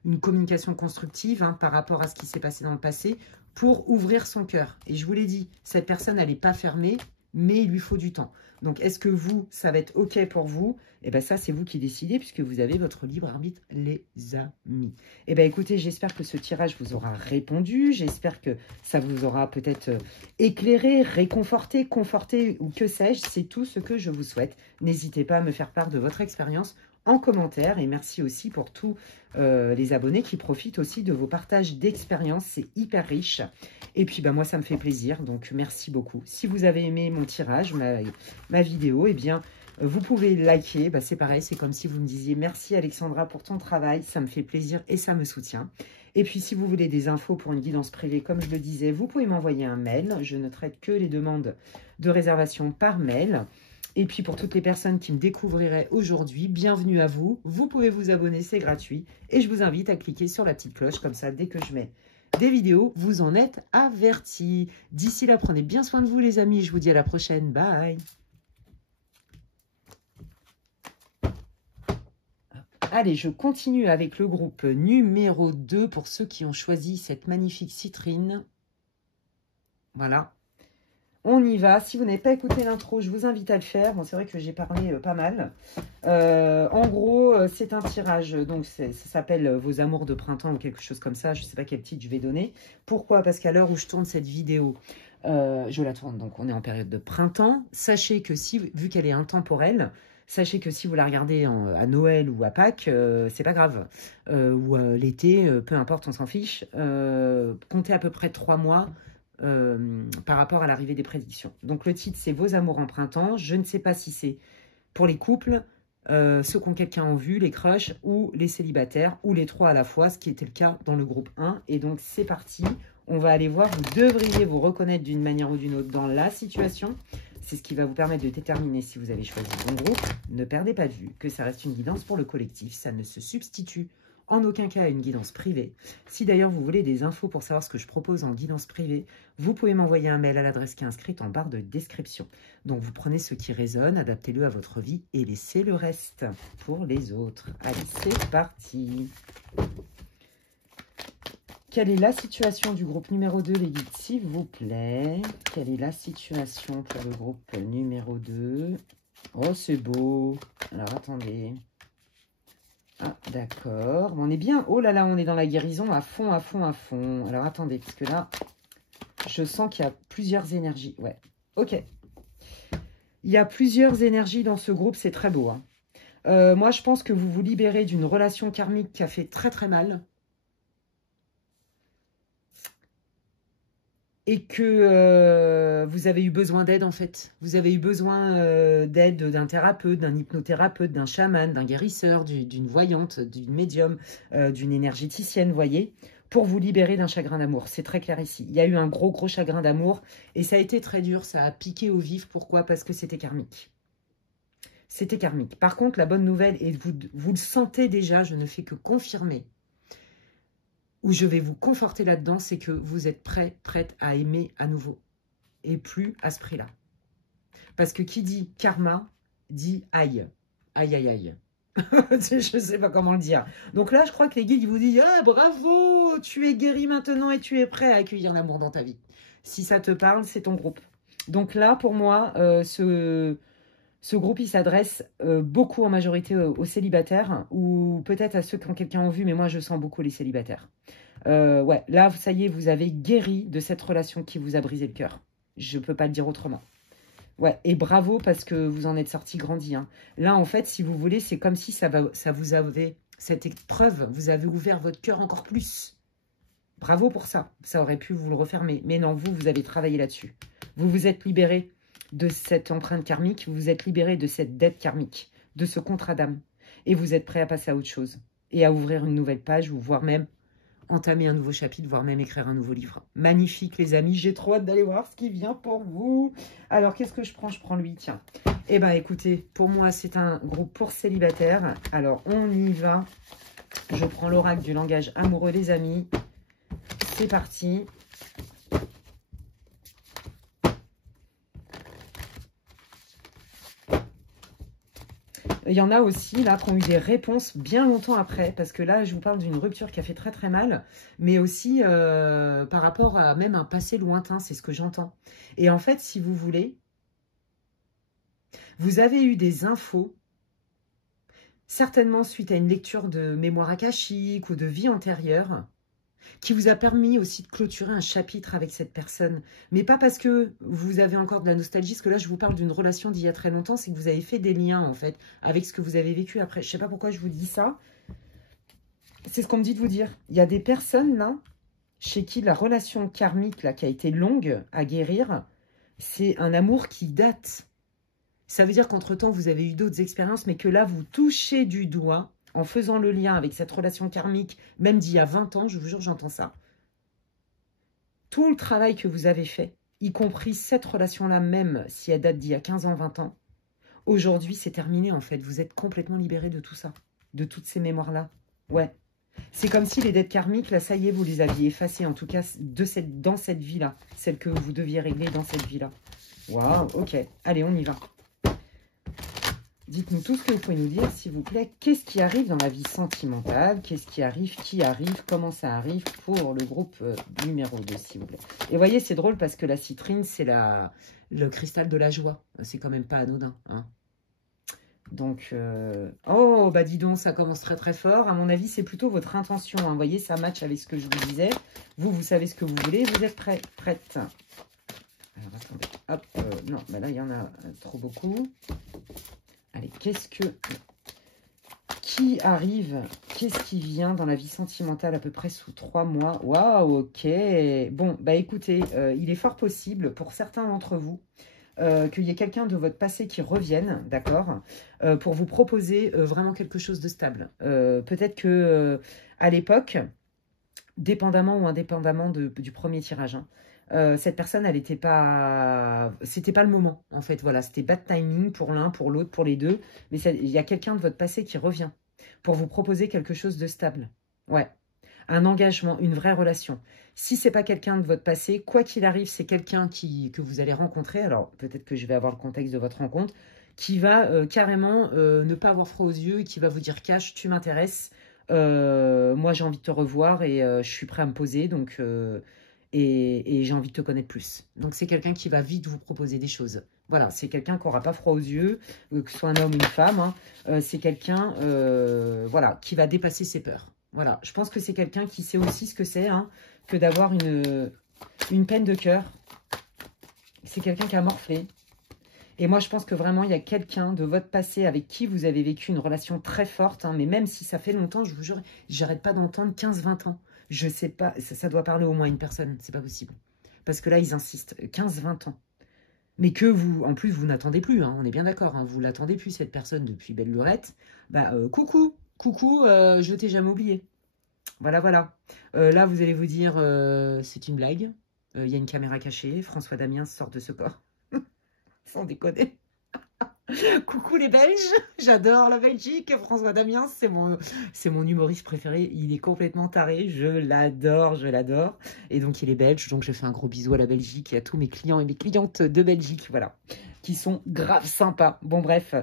une communication constructive hein, par rapport à ce qui s'est passé dans le passé pour ouvrir son cœur. Et je vous l'ai dit, cette personne, elle n'est pas fermée, mais il lui faut du temps. Donc, est-ce que vous, ça va être OK pour vous? Eh bien, ça, c'est vous qui décidez puisque vous avez votre libre arbitre, les amis. Eh bien, écoutez, j'espère que ce tirage vous aura répondu. J'espère que ça vous aura peut-être éclairé, réconforté, conforté ou que sais-je. C'est tout ce que je vous souhaite. N'hésitez pas à me faire part de votre expérience en commentaire. Et merci aussi pour tous les abonnés qui profitent aussi de vos partages d'expérience. C'est hyper riche. Et puis, bah, moi, ça me fait plaisir. Donc, merci beaucoup. Si vous avez aimé mon tirage, ma vidéo, eh bien, vous pouvez liker. Bah, c'est pareil, c'est comme si vous me disiez merci Alexandra pour ton travail. Ça me fait plaisir et ça me soutient. Et puis, si vous voulez des infos pour une guidance privée, comme je le disais, vous pouvez m'envoyer un mail. Je ne traite que les demandes de réservation par mail. Et puis, pour toutes les personnes qui me découvriraient aujourd'hui, bienvenue à vous. Vous pouvez vous abonner, c'est gratuit. Et je vous invite à cliquer sur la petite cloche. Comme ça, dès que je mets des vidéos, vous en êtes avertis. D'ici là, prenez bien soin de vous, les amis. Je vous dis à la prochaine. Bye. Allez, je continue avec le groupe numéro 2 pour ceux qui ont choisi cette magnifique citrine. Voilà. On y va. Si vous n'avez pas écouté l'intro, je vous invite à le faire. Bon, c'est vrai que j'ai parlé pas mal. En gros, c'est un tirage. Donc, ça s'appelle Vos amours de printemps ou quelque chose comme ça. Je ne sais pas quel titre je vais donner. Pourquoi? Parce qu'à l'heure où je tourne cette vidéo, je la tourne. Donc, on est en période de printemps. Sachez que vu qu'elle est intemporelle, sachez que si vous la regardez à Noël ou à Pâques, c'est pas grave. Ou l'été, peu importe, on s'en fiche. Comptez à peu près 3 mois. Par rapport à l'arrivée des prédictions. Donc le titre c'est Vos amours en printemps. Je ne sais pas si c'est pour les couples, ceux qui ont quelqu'un en vue, les crushs, ou les célibataires, ou les trois à la fois, ce qui était le cas dans le groupe 1. Et donc c'est parti, on va aller voir, vous devriez vous reconnaître d'une manière ou d'une autre dans la situation. C'est ce qui va vous permettre de déterminer si vous avez choisi bon groupe. Ne perdez pas de vue que ça reste une guidance pour le collectif, ça ne se substitue en aucun cas à une guidance privée. Si d'ailleurs vous voulez des infos pour savoir ce que je propose en guidance privée, vous pouvez m'envoyer un mail à l'adresse qui est inscrite en barre de description. Donc vous prenez ce qui résonne, adaptez-le à votre vie et laissez le reste pour les autres. Allez, c'est parti. Quelle est la situation du groupe numéro 2, les guides, s'il vous plaît? Quelle est la situation pour le groupe numéro 2? Oh, c'est beau. Alors, attendez. Ah, d'accord. On est bien. Oh là là, on est dans la guérison à fond, à fond, à fond. Alors, attendez, parce que là, je sens qu'il y a plusieurs énergies. Ouais, ok. Il y a plusieurs énergies dans ce groupe, c'est très beau. Hein. Moi, je pense que vous vous libérez d'une relation karmique qui a fait très, très mal. Et que vous avez eu besoin d'aide, en fait. Vous avez eu besoin d'aide d'un thérapeute, d'un hypnothérapeute, d'un chaman, d'un guérisseur, d'une voyante, d'une médium, d'une énergéticienne, vous voyez, pour vous libérer d'un chagrin d'amour. C'est très clair ici. Il y a eu un gros, gros chagrin d'amour et ça a été très dur. Ça a piqué au vif. Pourquoi? Parce que c'était karmique. C'était karmique. Par contre, la bonne nouvelle, et vous le sentez déjà, je ne fais que confirmer, où je vais vous conforter là-dedans, c'est que vous êtes prête à aimer à nouveau. Et plus à ce prix-là. Parce que qui dit karma, dit aïe. Aïe, aïe, aïe. Je ne sais pas comment le dire. Donc là, je crois que les guides vous disent « Ah, bravo, tu es guéri maintenant et tu es prêt à accueillir l'amour dans ta vie. » Si ça te parle, c'est ton groupe. Donc là, pour moi, ce groupe, il s'adresse beaucoup en majorité aux célibataires ou peut-être à ceux qui ont quelqu'un en vue, mais moi, je sens beaucoup les célibataires. Ouais, là, ça y est, vous avez guéri de cette relation qui vous a brisé le cœur. Je ne peux pas le dire autrement. Ouais, et bravo parce que vous en êtes sorti grandi. Hein. Là, en fait, si vous voulez, c'est comme si ça vous avait, cette épreuve, vous avez ouvert votre cœur encore plus. Bravo pour ça. Ça aurait pu vous le refermer. Mais non, vous avez travaillé là-dessus. Vous vous êtes libéré de cette empreinte karmique, vous vous êtes libéré de cette dette karmique, de ce contrat d'âme. Et vous êtes prêt à passer à autre chose. Et à ouvrir une nouvelle page, ou voire même entamer un nouveau chapitre, voire même écrire un nouveau livre. Magnifique, les amis. J'ai trop hâte d'aller voir ce qui vient pour vous. Alors, qu'est-ce que je prends? Je prends lui, tiens. Eh bien, écoutez, pour moi, c'est un groupe pour célibataires. Alors, on y va. Je prends l'oracle du langage amoureux, les amis. C'est parti. Il y en a aussi, là, qui ont eu des réponses bien longtemps après, parce que là, je vous parle d'une rupture qui a fait très très mal, mais aussi par rapport à même un passé lointain, c'est ce que j'entends. Et en fait, si vous voulez, vous avez eu des infos, certainement suite à une lecture de mémoire akashique ou de vie antérieure, qui vous a permis aussi de clôturer un chapitre avec cette personne. Mais pas parce que vous avez encore de la nostalgie, parce que là, je vous parle d'une relation d'il y a très longtemps, c'est que vous avez fait des liens, en fait, avec ce que vous avez vécu après. Je ne sais pas pourquoi je vous dis ça. C'est ce qu'on me dit de vous dire. Il y a des personnes, là, chez qui la relation karmique, là, qui a été longue à guérir, c'est un amour qui date. Ça veut dire qu'entre-temps, vous avez eu d'autres expériences, mais que là, vous touchez du doigt, en faisant le lien avec cette relation karmique, même d'il y a 20 ans, je vous jure, j'entends ça. Tout le travail que vous avez fait, y compris cette relation-là, même si elle date d'il y a 15 ans, 20 ans, aujourd'hui, c'est terminé, en fait. Vous êtes complètement libéré de tout ça, de toutes ces mémoires-là. Ouais. C'est comme si les dettes karmiques, là, ça y est, vous les aviez effacées, en tout cas, dans cette vie-là, celle que vous deviez régler dans cette vie-là. Waouh, ok. Allez, on y va. Dites-nous tout ce que vous pouvez nous dire, s'il vous plaît. Qu'est-ce qui arrive dans la vie sentimentale? Qu'est-ce qui arrive? Qui arrive? Comment ça arrive pour le groupe numéro 2, s'il vous plaît? Et voyez, c'est drôle parce que la citrine, c'est le cristal de la joie. C'est quand même pas anodin. Hein. Donc, oh, bah dis donc, ça commence très très fort. À mon avis, c'est plutôt votre intention. Hein. Vous voyez, ça match avec ce que je vous disais. Vous savez ce que vous voulez. Vous êtes prête. Alors, attendez. Hop, non, bah là, il y en a trop beaucoup. Allez, qui arrive? Qu'est-ce qui vient dans la vie sentimentale à peu près sous 3 mois? Waouh, ok. Bon, bah écoutez, il est fort possible pour certains d'entre vous qu'il y ait quelqu'un de votre passé qui revienne, d'accord, pour vous proposer vraiment quelque chose de stable. Peut-être que à l'époque, dépendamment ou indépendamment du premier tirage, hein, cette personne, elle n'était pas... C'était pas le moment, en fait. Voilà, c'était bad timing pour l'un, pour l'autre, pour les deux. Mais il y a quelqu'un de votre passé qui revient pour vous proposer quelque chose de stable. Ouais. Un engagement, une vraie relation. Si c'est pas quelqu'un de votre passé, quoi qu'il arrive, c'est quelqu'un que vous allez rencontrer. Alors, peut-être que je vais avoir le contexte de votre rencontre, qui va carrément ne pas avoir froid aux yeux et qui va vous dire cash, tu m'intéresses. Moi, j'ai envie de te revoir et je suis prêt à me poser. Donc... Et j'ai envie de te connaître plus. Donc, c'est quelqu'un qui va vite vous proposer des choses. Voilà, c'est quelqu'un qui n'aura pas froid aux yeux, que ce soit un homme ou une femme. Hein. C'est quelqu'un voilà, qui va dépasser ses peurs. Voilà, je pense que c'est quelqu'un qui sait aussi ce que c'est hein, que d'avoir une peine de cœur. C'est quelqu'un qui a morflé. Et moi, je pense que vraiment, il y a quelqu'un de votre passé avec qui vous avez vécu une relation très forte. Hein, mais même si ça fait longtemps, je vous jure, j'arrête pas d'entendre 15-20 ans. Je sais pas, ça doit parler au moins à une personne, c'est pas possible. Parce que là, ils insistent, 15-20 ans. Mais que vous, en plus, vous n'attendez plus, hein, on est bien d'accord, hein, vous l'attendez plus, cette personne, depuis belle lurette. Bah, coucou, je t'ai jamais oublié. Voilà, voilà. Là, vous allez vous dire, c'est une blague. Il y a une caméra cachée, François Damiens sort de ce corps. Sans déconner. Coucou les Belges, j'adore la Belgique. François Damiens, c'est mon humoriste préféré. Il est complètement taré, je l'adore, je l'adore. Et donc il est belge, donc je fais un gros bisou à la Belgique et à tous mes clients et mes clientes de Belgique, voilà, qui sont grave sympas. Bon bref,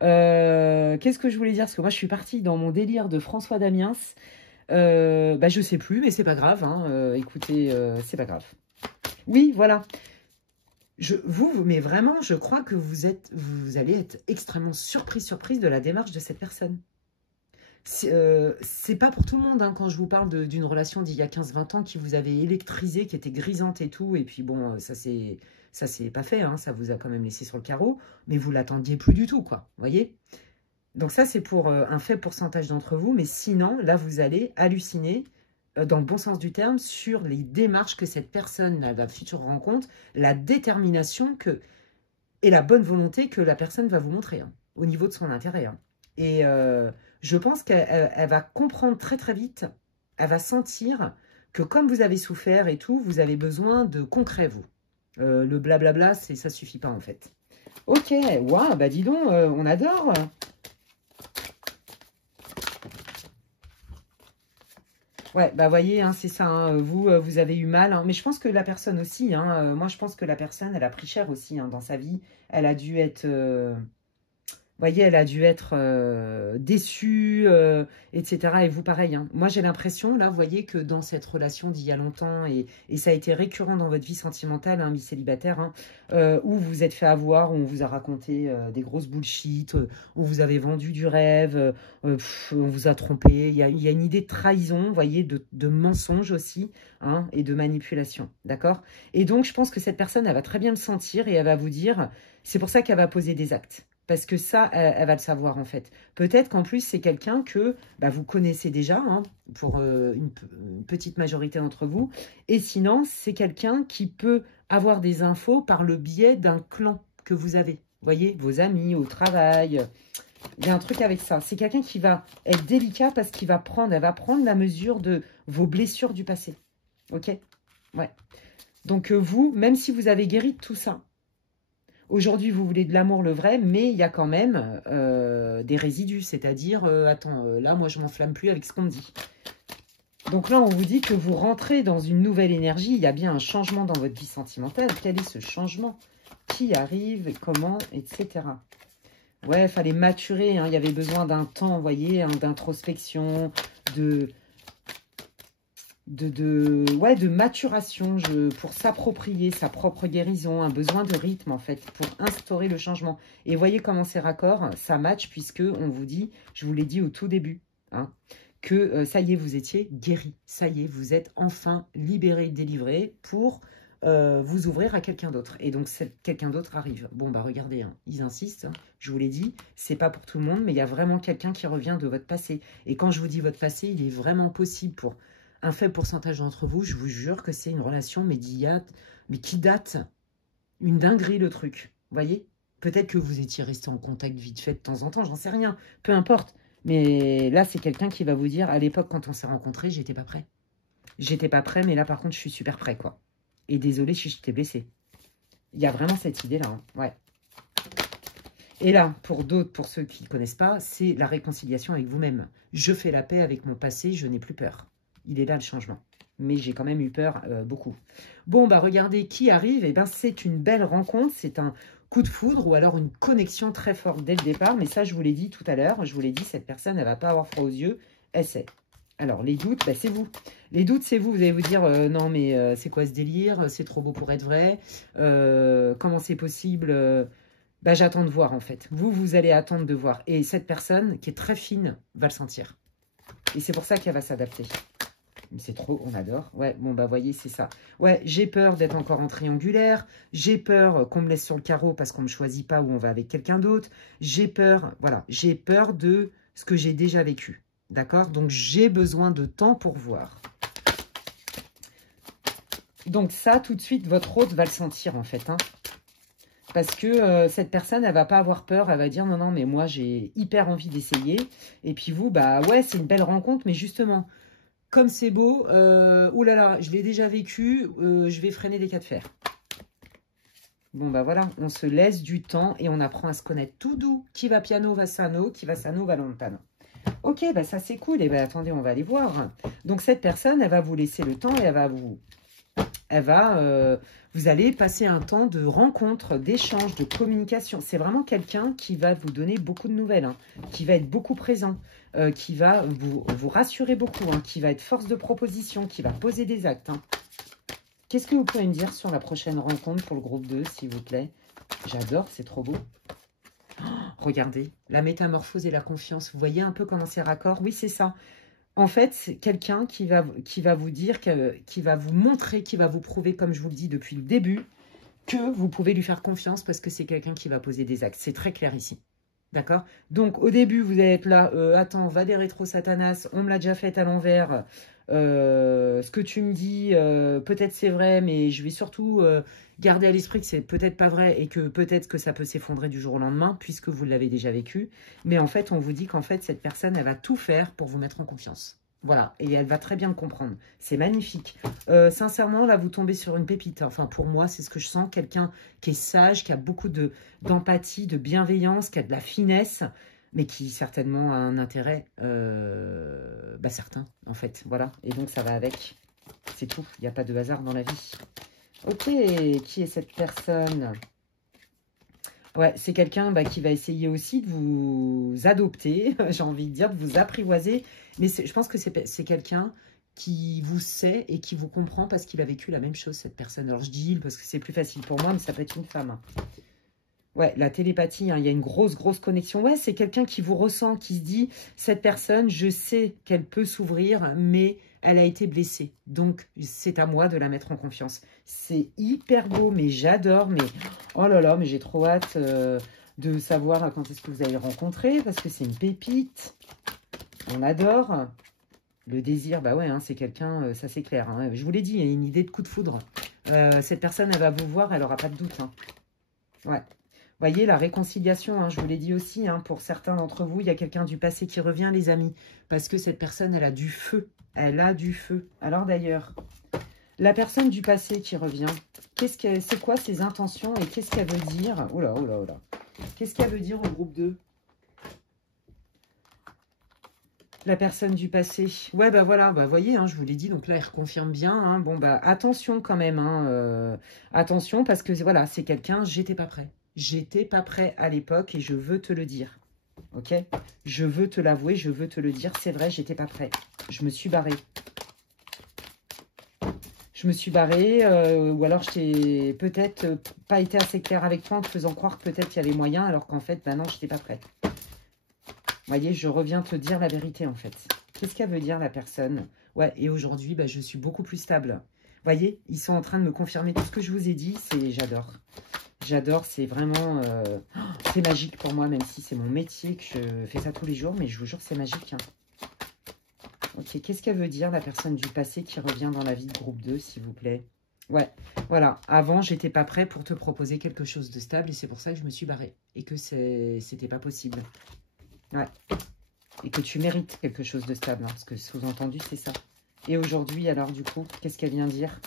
qu'est-ce que je voulais dire? Parce que moi je suis partie dans mon délire de François Damiens. Bah je sais plus, mais c'est pas grave. Hein. Écoutez, c'est pas grave. Oui, voilà. Mais vraiment, je crois que vous allez être extrêmement surprise de la démarche de cette personne. C'est pas pour tout le monde, hein, quand je vous parle d'une relation d'il y a 15-20 ans qui vous avait électrisé, qui était grisante et tout, et puis bon, ça c'est pas fait, hein, ça vous a quand même laissé sur le carreau, mais vous l'attendiez plus du tout, quoi, vous voyez? Donc ça, c'est pour un faible pourcentage d'entre vous, mais sinon, là, vous allez halluciner, dans le bon sens du terme, sur les démarches que cette personne, la future rencontre, la détermination et la bonne volonté que la personne va vous montrer, hein, au niveau de son intérêt. Hein. Et je pense qu'elle va comprendre très très vite elle va sentir que comme vous avez souffert et tout, vous avez besoin de concret, vous. Le blablabla, ça suffit pas, en fait. Ok, waouh, bah dis donc, on adore. Ouais, bah voyez, hein, c'est ça, hein, vous avez eu mal, hein, mais je pense que la personne aussi, hein, moi je pense que la personne, elle a pris cher aussi hein, dans sa vie, elle a dû être, voyez, elle a dû être déçue, etc. Et vous, pareil. Hein. Moi, j'ai l'impression, là, vous voyez, que dans cette relation d'il y a longtemps, et ça a été récurrent dans votre vie sentimentale, hein, vie célibataire, hein, où vous vous êtes fait avoir, où on vous a raconté des grosses bullshit, où vous avez vendu du rêve, on vous a trompé. Il y a une idée de trahison, vous voyez, de mensonge aussi, hein, et de manipulation, d'accord? Et donc, je pense que cette personne, elle va très bien le sentir et elle va vous dire, c'est pour ça qu'elle va poser des actes. Parce que ça, elle va le savoir en fait. Peut-être qu'en plus, c'est quelqu'un que bah, vous connaissez déjà, hein, pour une petite majorité d'entre vous. Et sinon, c'est quelqu'un qui peut avoir des infos par le biais d'un clan que vous avez. Vous voyez, vos amis, au travail. Il y a un truc avec ça. C'est quelqu'un qui va être délicat parce qu'il va prendre, elle va prendre la mesure de vos blessures du passé. Ok? Ouais. Donc vous, même si vous avez guéri de tout ça, aujourd'hui, vous voulez de l'amour, le vrai, mais il y a quand même des résidus. C'est-à-dire, attends, là, moi, je m'enflamme plus avec ce qu'on me dit. Donc là, on vous dit que vous rentrez dans une nouvelle énergie. Il y a bien un changement dans votre vie sentimentale. Quel est ce changement? Qui arrive, et comment, etc. Ouais, il fallait maturer. Hein. Il y avait besoin d'un temps, vous voyez, hein, d'introspection, de maturation pour s'approprier sa propre guérison, un besoin de rythme en fait, pour instaurer le changement. Et voyez comment c'est raccord, ça match puisque on vous dit, je vous l'ai dit au tout début, hein, que ça y est, vous étiez guéri. Ça y est, vous êtes enfin libéré, délivré pour vous ouvrir à quelqu'un d'autre. Et donc, quelqu'un d'autre arrive. Bon, bah regardez, hein, ils insistent. Hein, je vous l'ai dit, c'est pas pour tout le monde, mais il y a vraiment quelqu'un qui revient de votre passé. Et quand je vous dis votre passé, il est vraiment possible pour un faible pourcentage d'entre vous, je vous jure que c'est une relation mais qui date une dinguerie le truc. Vous voyez? Peut-être que vous étiez resté en contact vite fait de temps en temps, j'en sais rien. Peu importe. Mais là, c'est quelqu'un qui va vous dire, à l'époque, quand on s'est rencontrés, j'étais pas prêt. J'étais pas prêt, mais là, par contre, je suis super prêt, quoi. Et désolé si je t'ai blessé. Il y a vraiment cette idée-là, hein. Ouais. Et là, pour d'autres, pour ceux qui ne connaissent pas, c'est la réconciliation avec vous-même. Je fais la paix avec mon passé, je n'ai plus peur. Il est là, le changement. Mais j'ai quand même eu peur beaucoup. Bon, bah regardez qui arrive. Eh ben, c'est une belle rencontre. C'est un coup de foudre ou alors une connexion très forte dès le départ. Mais ça, je vous l'ai dit tout à l'heure. Je vous l'ai dit, cette personne, elle ne va pas avoir froid aux yeux. Elle sait. Alors, les doutes, bah, c'est vous. Les doutes, c'est vous. Vous allez vous dire, non, mais c'est quoi ce délire? C'est trop beau pour être vrai. Comment c'est possible? Bah, j'attends de voir, en fait. Vous allez attendre de voir. Et cette personne, qui est très fine, va le sentir. Et c'est pour ça qu'elle va s'adapter. C'est trop, on adore. Ouais, bon, bah, voyez, c'est ça. Ouais, j'ai peur d'être encore en triangulaire. J'ai peur qu'on me laisse sur le carreau parce qu'on ne me choisit pas ou on va avec quelqu'un d'autre. J'ai peur, voilà, j'ai peur de ce que j'ai déjà vécu. D'accord? Donc, j'ai besoin de temps pour voir. Donc, ça, tout de suite, votre hôte va le sentir, en fait. Hein. Parce que cette personne, elle va pas avoir peur. Elle va dire, non, non, mais moi, j'ai hyper envie d'essayer. Et puis vous, bah ouais, c'est une belle rencontre. Mais justement, comme c'est beau, oulala, je l'ai déjà vécu, je vais freiner des cas de fer. Bon, bah voilà, on se laisse du temps et on apprend à se connaître tout doux. Qui va piano va sano, qui va sano va lontano. Ok, bah ça c'est cool. Et bah attendez, on va aller voir. Donc cette personne, elle va vous laisser le temps et vous allez passer un temps de rencontre, d'échange, de communication. C'est vraiment quelqu'un qui va vous donner beaucoup de nouvelles, hein, qui va être beaucoup présent, qui va vous rassurer beaucoup, hein, qui va être force de proposition, qui va poser des actes. Hein. Qu'est-ce que vous pouvez me dire sur la prochaine rencontre pour le groupe 2, s'il vous plaît? J'adore, c'est trop beau. Oh, regardez, la métamorphose et la confiance. Vous voyez un peu comment c'est raccord? Oui, c'est ça. En fait, c'est quelqu'un qui va vous dire, qui va vous montrer, qui va vous prouver, comme je vous le dis depuis le début, que vous pouvez lui faire confiance parce que c'est quelqu'un qui va poser des actes. C'est très clair ici. D'accord? Donc, au début, vous allez être là, attends, va des rétro Satanas, on me l'a déjà fait à l'envers. Ce que tu me dis, peut-être c'est vrai, mais je vais surtout garder à l'esprit que c'est peut-être pas vrai et que peut-être que ça peut s'effondrer du jour au lendemain, puisque vous l'avez déjà vécu. Mais en fait, on vous dit qu'en fait, cette personne, elle va tout faire pour vous mettre en confiance. Voilà, et elle va très bien le comprendre. C'est magnifique. Sincèrement, là, vous tombez sur une pépite. Enfin, pour moi, c'est ce que je sens. Quelqu'un qui est sage, qui a beaucoup d'empathie, de bienveillance, qui a de la finesse, mais qui certainement a un intérêt certain, en fait. Voilà, et donc ça va avec. C'est tout. Il n'y a pas de hasard dans la vie. Ok, qui est cette personne? Ouais, c'est quelqu'un qui va essayer aussi de vous adopter, j'ai envie de dire, de vous apprivoiser. Mais je pense que c'est quelqu'un qui vous sait et qui vous comprend parce qu'il a vécu la même chose, cette personne. Alors, je dis il parce que c'est plus facile pour moi, mais ça peut être une femme. Ouais, la télépathie, hein, il y a une grosse connexion. Ouais, c'est quelqu'un qui vous ressent, qui se dit, cette personne, je sais qu'elle peut s'ouvrir, mais elle a été blessée. Donc, c'est à moi de la mettre en confiance. C'est hyper beau, mais j'adore. Mais oh là là, mais j'ai trop hâte de savoir quand est-ce que vous allez rencontrer, parce que c'est une pépite. On adore. Le désir, bah ouais, hein, c'est quelqu'un, ça c'est clair. Hein. Je vous l'ai dit, il y a une idée de coup de foudre. Cette personne, elle va vous voir, elle n'aura pas de doute. Hein. Ouais. Voyez, la réconciliation, hein, je vous l'ai dit aussi, hein, pour certains d'entre vous, il y a quelqu'un du passé qui revient, les amis. Parce que cette personne, elle a du feu. Elle a du feu. Alors d'ailleurs, la personne du passé qui revient, c'est quoi ses intentions et qu'est-ce qu'elle veut dire? Oula, oula, oula. Qu'est-ce qu'elle veut dire au groupe 2? La personne du passé. Ouais, bah voilà, bah voyez, hein, je vous l'ai dit, donc là, elle reconfirme bien. Hein, bon, bah attention quand même, hein, attention, parce que voilà, c'est quelqu'un, j'étais pas prêt. J'étais pas prêt à l'époque et je veux te le dire. Ok? Je veux te l'avouer, je veux te le dire. C'est vrai, j'étais pas prêt. Je me suis barrée. Je me suis barrée, ou alors je t'ai peut-être pas été assez claire avec toi en te faisant croire que peut-être il y avait moyen, alors qu'en fait, bah non, je n'étais pas prête. Vous voyez, je reviens te dire la vérité, en fait. Qu'est-ce qu'elle veut dire, la personne? Ouais, et aujourd'hui, bah, je suis beaucoup plus stable. Vous voyez, ils sont en train de me confirmer tout ce que je vous ai dit. J'adore. J'adore, c'est vraiment... c'est magique pour moi, même si c'est mon métier, que je fais ça tous les jours. Mais je vous jure, c'est magique. Hein. Ok, qu'est-ce qu'elle veut dire, la personne du passé qui revient dans la vie de groupe 2, s'il vous plaît? Ouais, voilà. Avant, j'étais pas prêt pour te proposer quelque chose de stable. Et c'est pour ça que je me suis barrée. Et que c'était pas possible. Ouais. Et que tu mérites quelque chose de stable. Hein, parce que sous-entendu, c'est ça. Et aujourd'hui, alors, du coup, qu'est-ce qu'elle vient dire?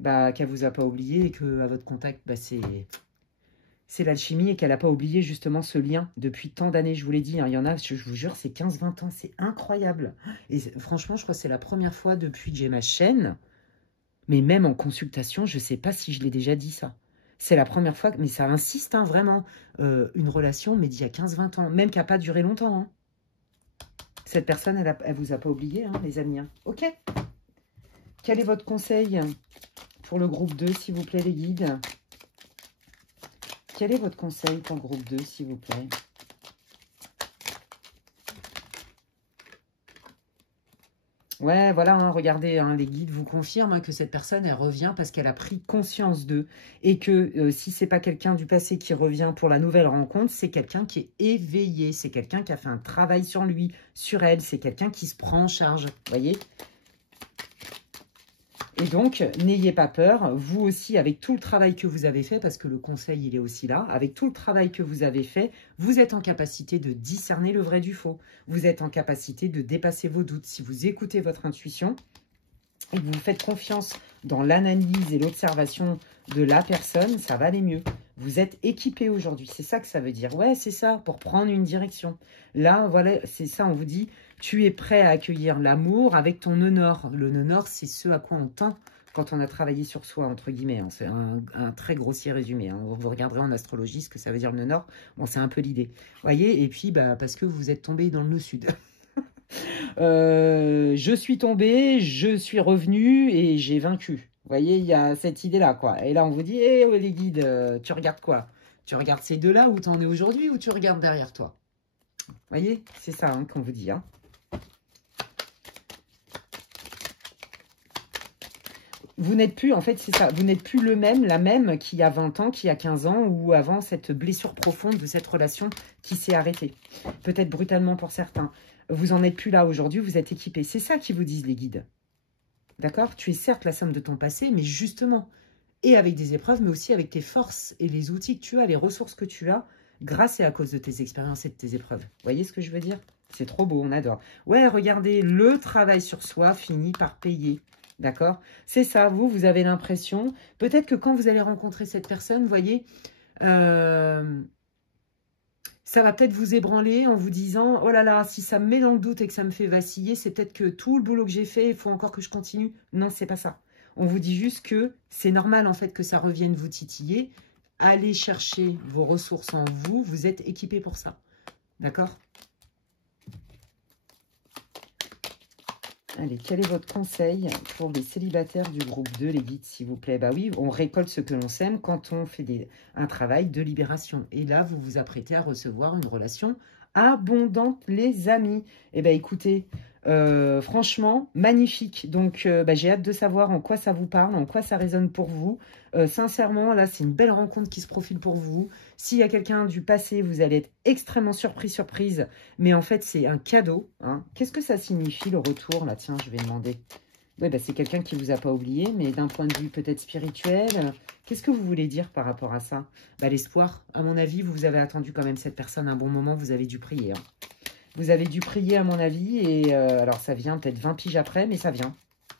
Bah, qu'elle vous a pas oublié et que à votre contact, bah, c'est l'alchimie et qu'elle n'a pas oublié justement ce lien depuis tant d'années. Je vous l'ai dit, hein, il y en a, je vous jure, c'est 15-20 ans. C'est incroyable. Et franchement, je crois que c'est la première fois depuis que j'ai ma chaîne. Mais même en consultation, je ne sais pas si je l'ai déjà dit ça. C'est la première fois, mais ça insiste, hein, vraiment. Une relation, mais d'il y a 15-20 ans, même qui n'a pas duré longtemps. Hein. Cette personne, elle vous a pas oublié, hein, les amis. Hein. Ok. Quel est votre conseil pour le groupe 2, s'il vous plaît, les guides? Quel est votre conseil pour le groupe 2, s'il vous plaît? Ouais, voilà, hein, regardez, hein, les guides vous confirment hein, que cette personne, elle revient parce qu'elle a pris conscience d'eux. Et que si c'est pas quelqu'un du passé qui revient pour la nouvelle rencontre, c'est quelqu'un qui est éveillé. C'est quelqu'un qui a fait un travail sur lui, sur elle. C'est quelqu'un qui se prend en charge, vous voyez? Et donc, n'ayez pas peur, vous aussi, avec tout le travail que vous avez fait, parce que le conseil, il est aussi là, avec tout le travail que vous avez fait, vous êtes en capacité de discerner le vrai du faux. Vous êtes en capacité de dépasser vos doutes. Si vous écoutez votre intuition et que vous faites confiance dans l'analyse et l'observation de la personne, ça va aller mieux. Vous êtes équipé aujourd'hui, c'est ça que ça veut dire. Ouais, c'est ça, pour prendre une direction. Là, voilà, c'est ça, on vous dit... Tu es prêt à accueillir l'amour avec ton nœud nord. Le nœud nord, c'est ce à quoi on tend quand on a travaillé sur soi, entre guillemets. Hein. C'est un très grossier résumé. Hein. Vous regarderez en astrologie ce que ça veut dire le nœud nord. Bon, c'est un peu l'idée. Voyez, et puis, bah, parce que vous êtes tombé dans le nœud sud. Je suis tombée, je suis revenue et j'ai vaincu. Vous voyez, il y a cette idée-là, quoi. Et là, on vous dit, eh, les guides, tu regardes quoi? Tu regardes ces deux-là où tu en es aujourd'hui ou tu regardes derrière toi? Vous voyez, c'est ça hein, qu'on vous dit. Hein. Vous n'êtes plus, en fait, c'est ça, vous n'êtes plus la même qui a 20 ans, qui a 15 ans, ou avant cette blessure profonde de cette relation qui s'est arrêtée. Peut-être brutalement pour certains. Vous n'en êtes plus là aujourd'hui, vous êtes équipé. C'est ça qu'ils vous disent, les guides. D'accord? Tu es certes la somme de ton passé, mais justement, et avec des épreuves, mais aussi avec tes forces et les outils que tu as, les ressources que tu as, grâce et à cause de tes expériences et de tes épreuves. Vous voyez ce que je veux dire? C'est trop beau, on adore. Ouais, regardez, le travail sur soi finit par payer. D'accord? C'est ça, vous avez l'impression, peut-être que quand vous allez rencontrer cette personne, vous voyez, ça va peut-être vous ébranler en vous disant, oh là là, si ça me met dans le doute et que ça me fait vaciller, c'est peut-être que tout le boulot que j'ai fait, il faut encore que je continue. Non, c'est pas ça. On vous dit juste que c'est normal en fait que ça revienne vous titiller. Allez chercher vos ressources en vous, vous êtes équipé pour ça. D'accord? Allez, quel est votre conseil pour les célibataires du groupe 2, les guides, s'il vous plaît? Bah oui, on récolte ce que l'on sème quand on fait un travail de libération. Et là, vous vous apprêtez à recevoir une relation abondante, les amis. Eh bien, écoutez, franchement, magnifique. Donc, j'ai hâte de savoir en quoi ça vous parle, en quoi ça résonne pour vous. Sincèrement, là, c'est une belle rencontre qui se profile pour vous. S'il y a quelqu'un du passé, vous allez être extrêmement surprise. Mais en fait, c'est un cadeau. Hein. Qu'est-ce que ça signifie, le retour, là? Tiens, je vais demander. Oui, bah, c'est quelqu'un qui ne vous a pas oublié, mais d'un point de vue peut-être spirituel, qu'est-ce que vous voulez dire par rapport à ça? Bah, l'espoir. À mon avis, vous avez attendu quand même cette personne un bon moment, vous avez dû prier. Hein. Vous avez dû prier, à mon avis, et alors ça vient peut-être 20 piges après, mais ça vient.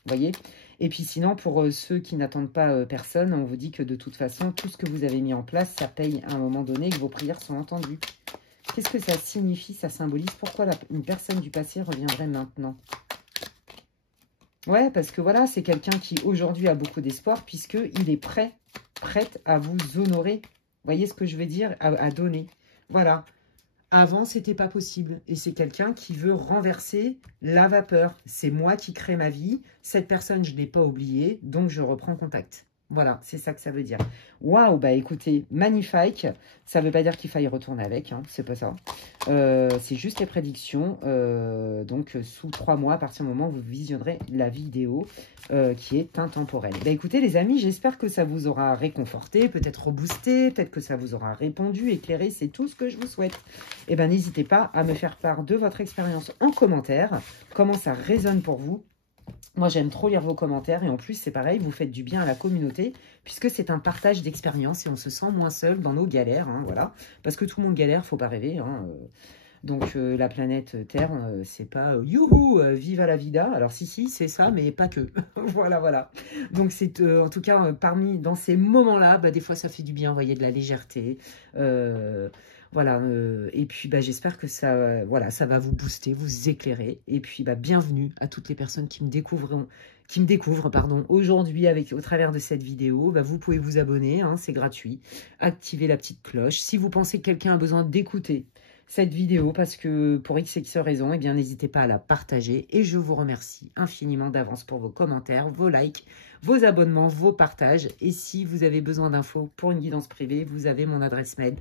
Vous voyez? Et puis sinon, pour ceux qui n'attendent pas personne, on vous dit que de toute façon, tout ce que vous avez mis en place, ça paye à un moment donné et que vos prières sont entendues. Qu'est-ce que ça signifie, ça symbolise? Pourquoi une personne du passé reviendrait maintenant? Ouais, parce que voilà, c'est quelqu'un qui aujourd'hui a beaucoup d'espoir puisqu'il est prête à vous honorer. Vous voyez ce que je veux dire? À donner. Voilà. Avant, c'était pas possible. Et c'est quelqu'un qui veut renverser la vapeur. C'est moi qui crée ma vie. Cette personne, je ne l'ai pas oubliée, donc je reprends contact. Voilà, c'est ça que ça veut dire. Waouh, bah écoutez, magnifique. Ça ne veut pas dire qu'il faille retourner avec, hein, c'est pas ça. C'est juste les prédictions. Donc, sous 3 mois, à partir du moment où vous visionnerez la vidéo qui est intemporelle. Bah écoutez, les amis, j'espère que ça vous aura réconforté, peut-être reboosté, peut-être que ça vous aura répondu, éclairé. C'est tout ce que je vous souhaite. Et ben n'hésitez pas à me faire part de votre expérience en commentaire. Comment ça résonne pour vous? Moi, j'aime trop lire vos commentaires et en plus, c'est pareil, vous faites du bien à la communauté puisque c'est un partage d'expérience et on se sent moins seul dans nos galères, hein, voilà. Parce que tout le monde galère, faut pas rêver. Hein, donc, la planète Terre, c'est pas youhou, viva la vida. Alors, si, c'est ça, mais pas que. Voilà, voilà. Donc, c'est en tout cas, dans ces moments-là, bah, des fois, ça fait du bien, vous voyez, de la légèreté. Voilà, et puis bah, j'espère que ça, voilà, ça va vous booster, vous éclairer. Et puis bah, bienvenue à toutes les personnes qui me découvrent pardon, aujourd'hui au travers de cette vidéo. Bah, vous pouvez vous abonner, hein, c'est gratuit. Activez la petite cloche. Si vous pensez que quelqu'un a besoin d'écouter cette vidéo, parce que pour x raison, eh bien n'hésitez pas à la partager. Et je vous remercie infiniment d'avance pour vos commentaires, vos likes, vos abonnements, vos partages. Et si vous avez besoin d'infos pour une guidance privée, vous avez mon adresse mail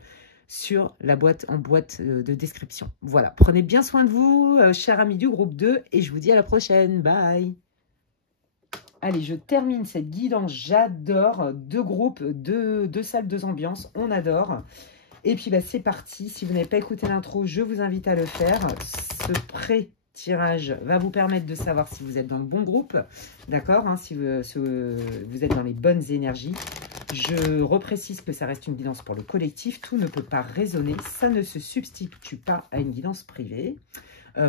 sur la boîte de description. Voilà, prenez bien soin de vous, chers amis du groupe 2, et je vous dis à la prochaine. Bye. Allez, je termine cette guidance. J'adore. 2 groupes, 2 salles, 2 ambiances. On adore. Et puis, bah, c'est parti. Si vous n'avez pas écouté l'intro, je vous invite à le faire. Ce pré-tirage va vous permettre de savoir si vous êtes dans le bon groupe. D'accord, hein, si vous êtes dans les bonnes énergies. Je reprécise que ça reste une guidance pour le collectif. Tout ne peut pas résonner. Ça ne se substitue pas à une guidance privée.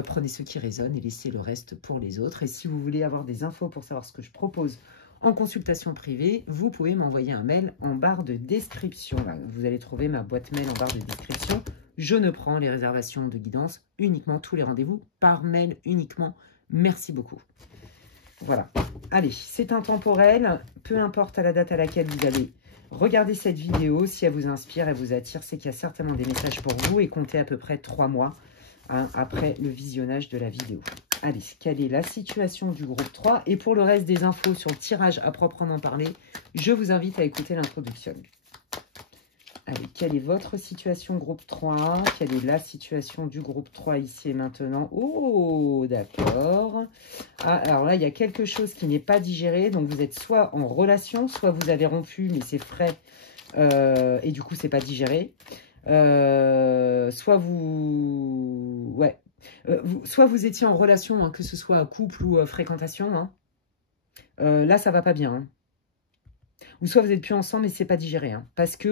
Prenez ce qui résonne et laissez le reste pour les autres. Et si vous voulez avoir des infos pour savoir ce que je propose en consultation privée, vous pouvez m'envoyer un mail en barre de description. Là, vous allez trouver ma boîte mail en barre de description. Je ne prends les réservations de guidance uniquement, tous les rendez-vous par mail uniquement. Merci beaucoup. Voilà. Allez, c'est intemporel. Peu importe à la date à laquelle vous allez regarder cette vidéo, si elle vous inspire, elle vous attire, c'est qu'il y a certainement des messages pour vous et comptez à peu près 3 mois hein, après le visionnage de la vidéo. Allez, quelle est la situation du groupe 3? Et pour le reste des infos sur le tirage à proprement parler, je vous invite à écouter l'introduction. Allez, quelle est votre situation groupe 3? Quelle est la situation du groupe 3 ici et maintenant? Oh, d'accord. Ah, alors là, il y a quelque chose qui n'est pas digéré. Donc, vous êtes soit en relation, soit vous avez rompu, mais c'est frais. Et du coup, c'est pas digéré. Soit vous... Ouais. Soit vous étiez en relation, hein, que ce soit couple ou fréquentation. Hein. Là, ça va pas bien. Hein. Ou soit vous n'êtes plus ensemble et c'est pas digéré. Hein, parce que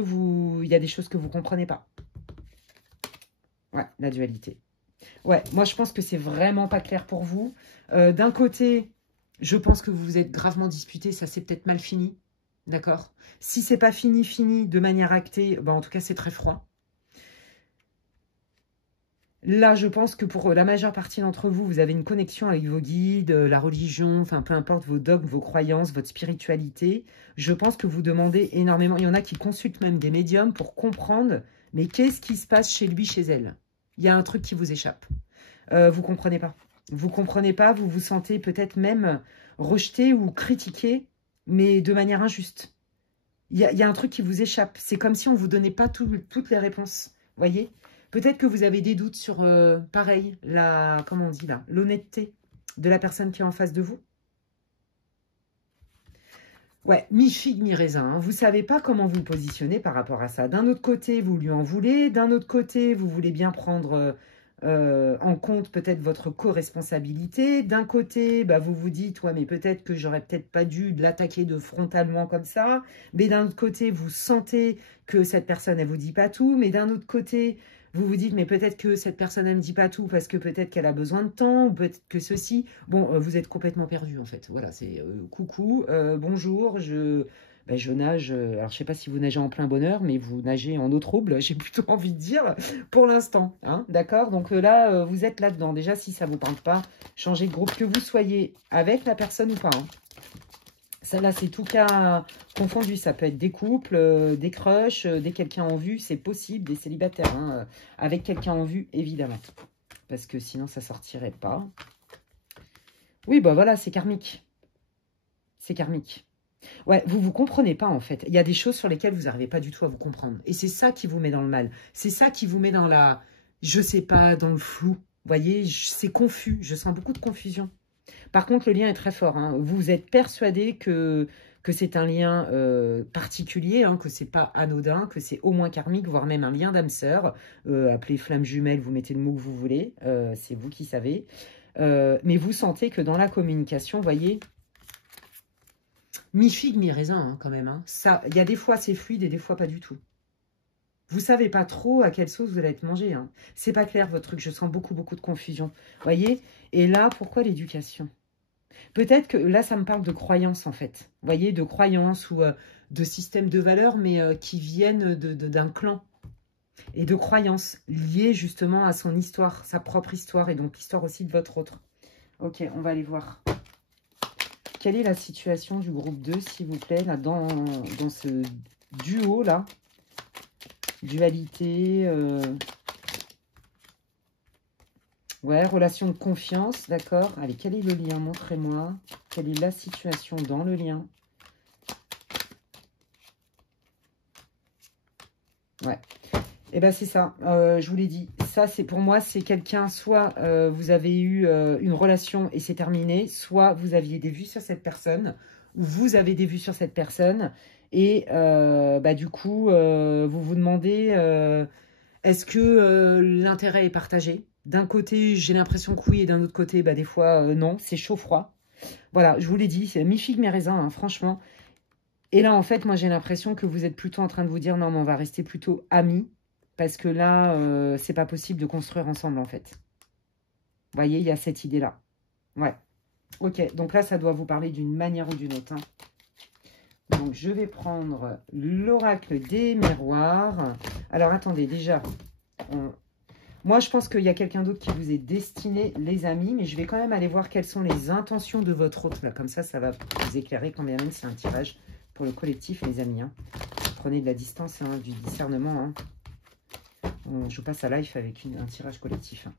il y a des choses que vous ne comprenez pas. Ouais, la dualité. Ouais, moi je pense que c'est vraiment pas clair pour vous. D'un côté, je pense que vous vous êtes gravement disputé, ça c'est peut-être mal fini. D'accord? Si c'est pas fini, fini de manière actée, ben, en tout cas c'est très froid. Là, je pense que pour la majeure partie d'entre vous, vous avez une connexion avec vos guides, la religion, enfin peu importe vos dogmes, vos croyances, votre spiritualité. Je pense que vous demandez énormément. Il y en a qui consultent même des médiums pour comprendre, mais qu'est-ce qui se passe chez lui, chez elle? Il y a un truc qui vous échappe. Vous comprenez pas. Vous comprenez pas, vous vous sentez peut-être même rejeté ou critiqué, mais de manière injuste. Il y a un truc qui vous échappe. C'est comme si on ne vous donnait pas toutes les réponses. Voyez? Peut-être que vous avez des doutes sur, pareil, comment on dit là, l'honnêteté de la personne qui est en face de vous. Ouais, mi-figue, mi-raisin. Hein. Vous ne savez pas comment vous positionnez par rapport à ça. D'un autre côté, vous lui en voulez. D'un autre côté, vous voulez bien prendre en compte peut-être votre co-responsabilité. D'un côté, bah, vous vous dites, ouais, mais peut-être que j'aurais peut-être pas dû l'attaquer de frontalement comme ça. Mais d'un autre côté, vous sentez que cette personne, elle vous dit pas tout. Mais d'un autre côté, vous vous dites, mais peut-être que cette personne, elle me dit pas tout parce que peut-être qu'elle a besoin de temps, ou peut-être que ceci. Bon, vous êtes complètement perdu, en fait. Voilà, c'est coucou, bonjour, je nage. Alors, je sais pas si vous nagez en plein bonheur, mais vous nagez en eau trouble, j'ai plutôt envie de dire, pour l'instant. Hein, d'accord? Donc là, vous êtes là-dedans. Déjà, si ça vous parle pas, changez de groupe, que vous soyez avec la personne ou pas. Hein. Celle-là, c'est tout cas confondu. Ça peut être des couples, des crushs, des quelqu'un en vue. C'est possible, des célibataires. Hein, avec quelqu'un en vue, évidemment. Parce que sinon, ça sortirait pas. Oui, bah voilà, c'est karmique. C'est karmique. Ouais, vous comprenez pas, en fait. Il y a des choses sur lesquelles vous n'arrivez pas du tout à vous comprendre. Et c'est ça qui vous met dans le mal. C'est ça qui vous met dans la... Je sais pas, dans le flou. Vous voyez, c'est confus. Je sens beaucoup de confusion. Par contre, le lien est très fort. Hein. Vous êtes persuadé que c'est un lien particulier, hein, que c'est pas anodin, que c'est au moins karmique, voire même un lien d'âme sœur. Appelez flamme jumelle, vous mettez le mot que vous voulez. C'est vous qui savez. Mais vous sentez que dans la communication, vous voyez, mi-figue, mi-raisin hein, quand même. Hein. Il y a des fois c'est fluide et des fois pas du tout. Vous savez pas trop à quelle sauce vous allez être mangé. Hein. C'est pas clair votre truc, je sens beaucoup de confusion. Voyez? Et là, pourquoi l'éducation? Peut-être que là, ça me parle de croyances, en fait. Vous voyez, de croyances ou de systèmes de valeurs, mais qui viennent d'un clan. Et de croyances liées justement à son histoire, sa propre histoire, et donc l'histoire aussi de votre autre. Ok, on va aller voir. Quelle est la situation du groupe 2, s'il vous plaît, là, dans ce duo-là? Dualité... Ouais, relation de confiance, d'accord. Allez, quel est le lien? Montrez-moi. Quelle est la situation dans le lien? Ouais. Et bien, c'est ça. Je vous l'ai dit. Ça, c'est pour moi, c'est quelqu'un, soit vous avez eu une relation et c'est terminé, soit vous aviez des vues sur cette personne, ou vous avez des vues sur cette personne, et bah, du coup, vous vous demandez, est-ce que l'intérêt est partagé? D'un côté, j'ai l'impression que oui, et d'un autre côté, bah, des fois, non, c'est chaud-froid. Voilà, je vous l'ai dit, c'est mi-figue, mi-raisin, hein, franchement. Et là, en fait, moi, j'ai l'impression que vous êtes plutôt en train de vous dire, non, mais on va rester plutôt amis, parce que là, c'est pas possible de construire ensemble, en fait. Vous voyez, il y a cette idée-là. Ouais. Ok, donc là, ça doit vous parler d'une manière ou d'une autre. Hein. Donc, je vais prendre l'oracle des miroirs. Alors, attendez, déjà, moi, je pense qu'il y a quelqu'un d'autre qui vous est destiné, les amis, mais je vais quand même aller voir quelles sont les intentions de votre hôte. Là. Comme ça va vous éclairer quand même c'est un tirage pour le collectif, les amis. Hein. Prenez de la distance, hein, du discernement. Hein. Je passe à live avec un tirage collectif. Hein.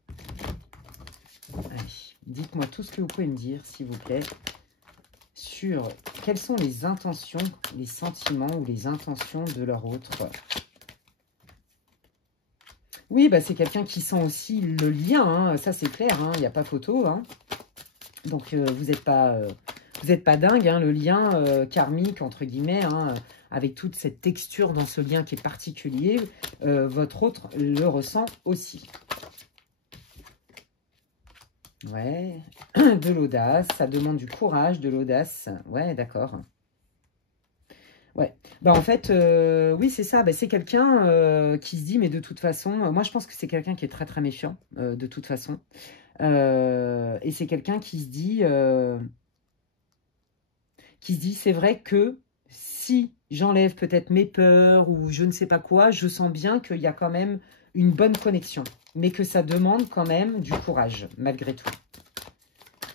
Allez, dites-moi tout ce que vous pouvez me dire, s'il vous plaît, sur quelles sont les intentions, les sentiments ou les intentions de leur autre. Oui, bah, c'est quelqu'un qui sent aussi le lien, hein. Ça c'est clair, il n'y a pas photo. Hein. Donc vous n'êtes pas dingue, hein, le lien karmique, entre guillemets, hein, avec toute cette texture dans ce lien qui est particulier, votre autre le ressent aussi. Ouais, de l'audace, ça demande du courage, de l'audace. Ouais, d'accord. Ouais. Bah, en fait, oui, c'est ça. Bah, c'est quelqu'un qui se dit, mais de toute façon, moi, je pense que c'est quelqu'un qui est très, très méfiant, de toute façon. Et c'est quelqu'un qui se dit, c'est vrai que si j'enlève peut-être mes peurs ou je ne sais pas quoi, je sens bien qu'il y a quand même une bonne connexion, mais que ça demande quand même du courage, malgré tout.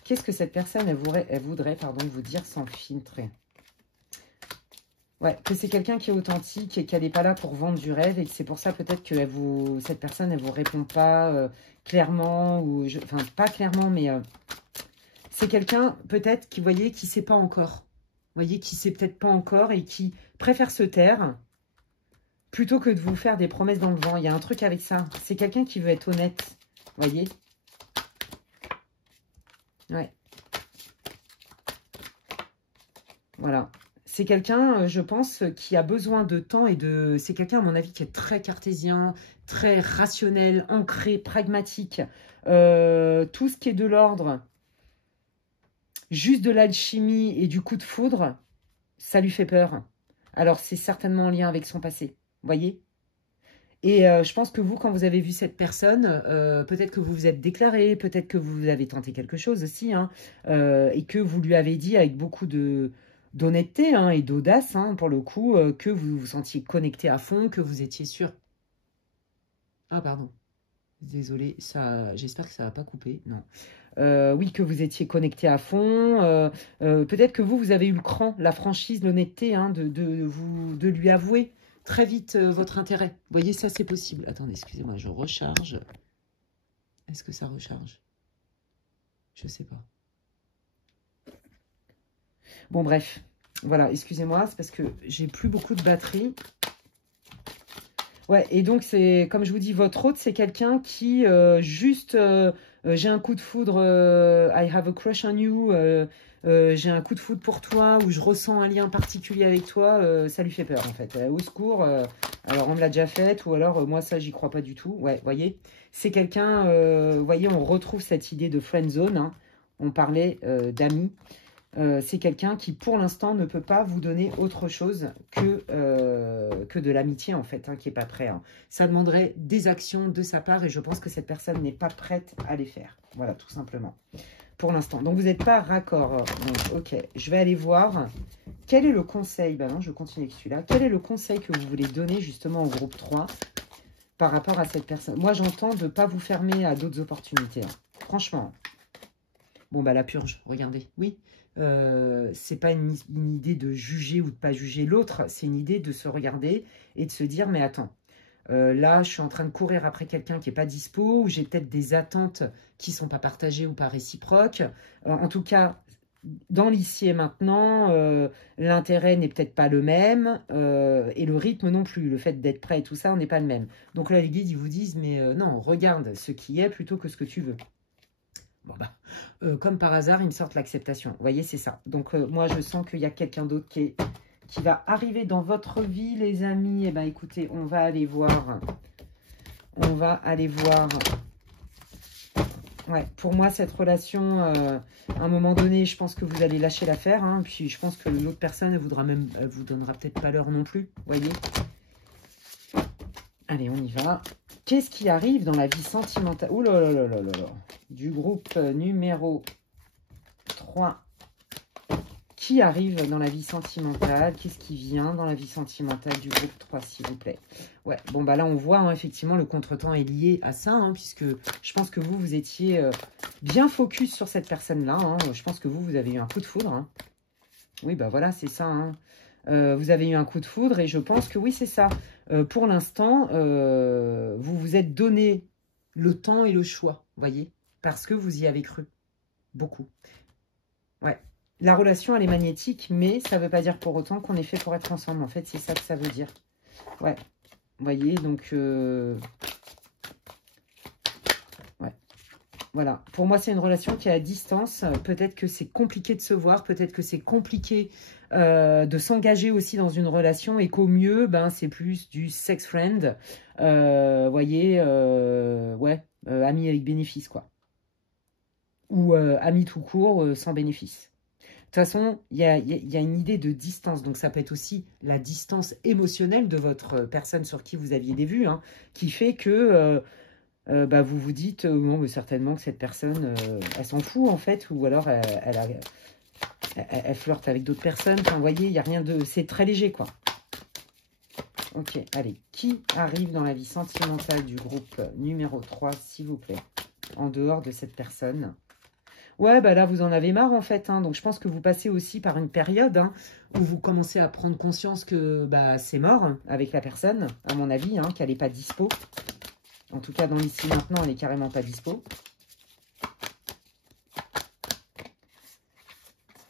Qu'est-ce que cette personne, elle voudrait pardon, vous dire sans filtrer? Ouais, que c'est quelqu'un qui est authentique et qu'elle n'est pas là pour vendre du rêve et que c'est pour ça peut-être que cette personne, elle vous répond pas clairement, enfin pas clairement, mais c'est quelqu'un peut-être qui, vous voyez, qui ne sait pas encore. Vous voyez, qui ne sait peut-être pas encore et qui préfère se taire plutôt que de vous faire des promesses dans le vent. Il y a un truc avec ça. C'est quelqu'un qui veut être honnête, vous voyez. Ouais. Voilà. C'est quelqu'un, je pense, qui a besoin de temps et de... C'est quelqu'un, à mon avis, qui est très cartésien, très rationnel, ancré, pragmatique. Tout ce qui est de l'ordre, juste de l'alchimie et du coup de foudre, ça lui fait peur. Alors, c'est certainement en lien avec son passé, vous voyez. Et je pense que vous, quand vous avez vu cette personne, peut-être que vous vous êtes déclaré, peut-être que vous avez tenté quelque chose aussi, hein, et que vous lui avez dit avec beaucoup d'honnêteté hein, et d'audace, hein, pour le coup, que vous vous sentiez connecté à fond, que vous étiez sûr. Ah, pardon. Désolée, j'espère que ça va pas couper. Non. Oui, que vous étiez connecté à fond. Peut-être que vous avez eu le cran, la franchise, l'honnêteté hein, de lui avouer très vite votre intérêt. Vous voyez, ça, c'est possible. Attendez, excusez-moi, je recharge. Est-ce que ça recharge? Je sais pas. Bon, bref. Voilà, excusez-moi, c'est parce que j'ai plus beaucoup de batterie. Ouais, et donc, c'est comme je vous dis, votre hôte, c'est quelqu'un qui, j'ai un coup de foudre, I have a crush on you, j'ai un coup de foudre pour toi, ou je ressens un lien particulier avec toi, ça lui fait peur, en fait. Au secours, alors on me l'a déjà fait, ou alors, moi, ça, j'y crois pas du tout. Ouais, voyez, c'est quelqu'un, vous voyez, on retrouve cette idée de friend zone, hein. On parlait d'amis. C'est quelqu'un qui, pour l'instant, ne peut pas vous donner autre chose que de l'amitié, en fait, hein, qui n'est pas prêt. Hein. Ça demanderait des actions de sa part et je pense que cette personne n'est pas prête à les faire. Voilà, tout simplement. Pour l'instant. Donc, vous n'êtes pas raccord. Donc, ok, je vais aller voir. Quel est le conseil? Ben non, je continue avec celui-là. Quel est le conseil que vous voulez donner, justement, au groupe 3 par rapport à cette personne? Moi, j'entends de ne pas vous fermer à d'autres opportunités. Hein. Franchement. Bon, bah, la purge, regardez. Oui. C'est pas une idée de juger ou de pas juger l'autre, c'est une idée de se regarder et de se dire, mais attends, là, je suis en train de courir après quelqu'un qui n'est pas dispo, ou j'ai peut-être des attentes qui ne sont pas partagées ou pas réciproques. En tout cas, dans l'ici et maintenant, l'intérêt n'est peut-être pas le même, et le rythme non plus, le fait d'être prêt et tout ça, on n'est pas le même. Donc là, les guides, ils vous disent, mais non, regarde ce qui est plutôt que ce que tu veux. Bon bah, comme par hasard, ils me sortent l'acceptation. Vous voyez, c'est ça. Donc, moi, je sens qu'il y a quelqu'un d'autre qui va arriver dans votre vie, les amis. Eh bien, écoutez, on va aller voir. On va aller voir. Ouais, pour moi, cette relation, à un moment donné, je pense que vous allez lâcher l'affaire. Hein, puis, je pense que l'autre personne, elle vous donnera peut-être pas l'heure non plus. Vous voyez. Allez, on y va. Qu'est-ce qui arrive dans la vie sentimentale? Ouh là là là là là là. Du groupe numéro 3. Qui arrive dans la vie sentimentale? Qu'est-ce qui vient dans la vie sentimentale du groupe 3, s'il vous plaît? Ouais, bon, bah là, on voit, hein, effectivement, le contretemps est lié à ça, hein, puisque je pense que vous étiez bien focus sur cette personne-là. Hein. Je pense que vous avez eu un coup de foudre. Hein. Oui, bah voilà, c'est ça. Hein. Vous avez eu un coup de foudre et je pense que oui, c'est ça. Pour l'instant, vous vous êtes donné le temps et le choix, voyez, parce que vous y avez cru. Beaucoup. Ouais. La relation, elle est magnétique, mais ça ne veut pas dire pour autant qu'on est fait pour être ensemble. En fait, c'est ça que ça veut dire. Ouais. Vous voyez, donc... Ouais. Voilà. Pour moi, c'est une relation qui est à distance. Peut-être que c'est compliqué de se voir. Peut-être que c'est compliqué de s'engager aussi dans une relation. Et qu'au mieux, ben, c'est plus du sex friend. Voyez, ouais, ami avec bénéfice, quoi. Ou ami tout court, sans bénéfice. toute façon, il y a une idée de distance. Donc, ça peut être aussi la distance émotionnelle de votre personne sur qui vous aviez des vues, hein, qui fait que bah, vous vous dites, non, mais certainement que cette personne, elle s'en fout, en fait, ou alors elle flirte avec d'autres personnes. Enfin, vous voyez, il n'y a rien de... C'est très léger, quoi. Ok, allez. Qui arrive dans la vie sentimentale du groupe numéro 3, s'il vous plaît, en dehors de cette personne? Ouais, bah là, vous en avez marre, en fait. Hein, donc, je pense que vous passez aussi par une période hein, où vous commencez à prendre conscience que bah, c'est mort hein, avec la personne, à mon avis, hein, qu'elle n'est pas dispo. En tout cas, dans l'ici maintenant, elle n'est carrément pas dispo.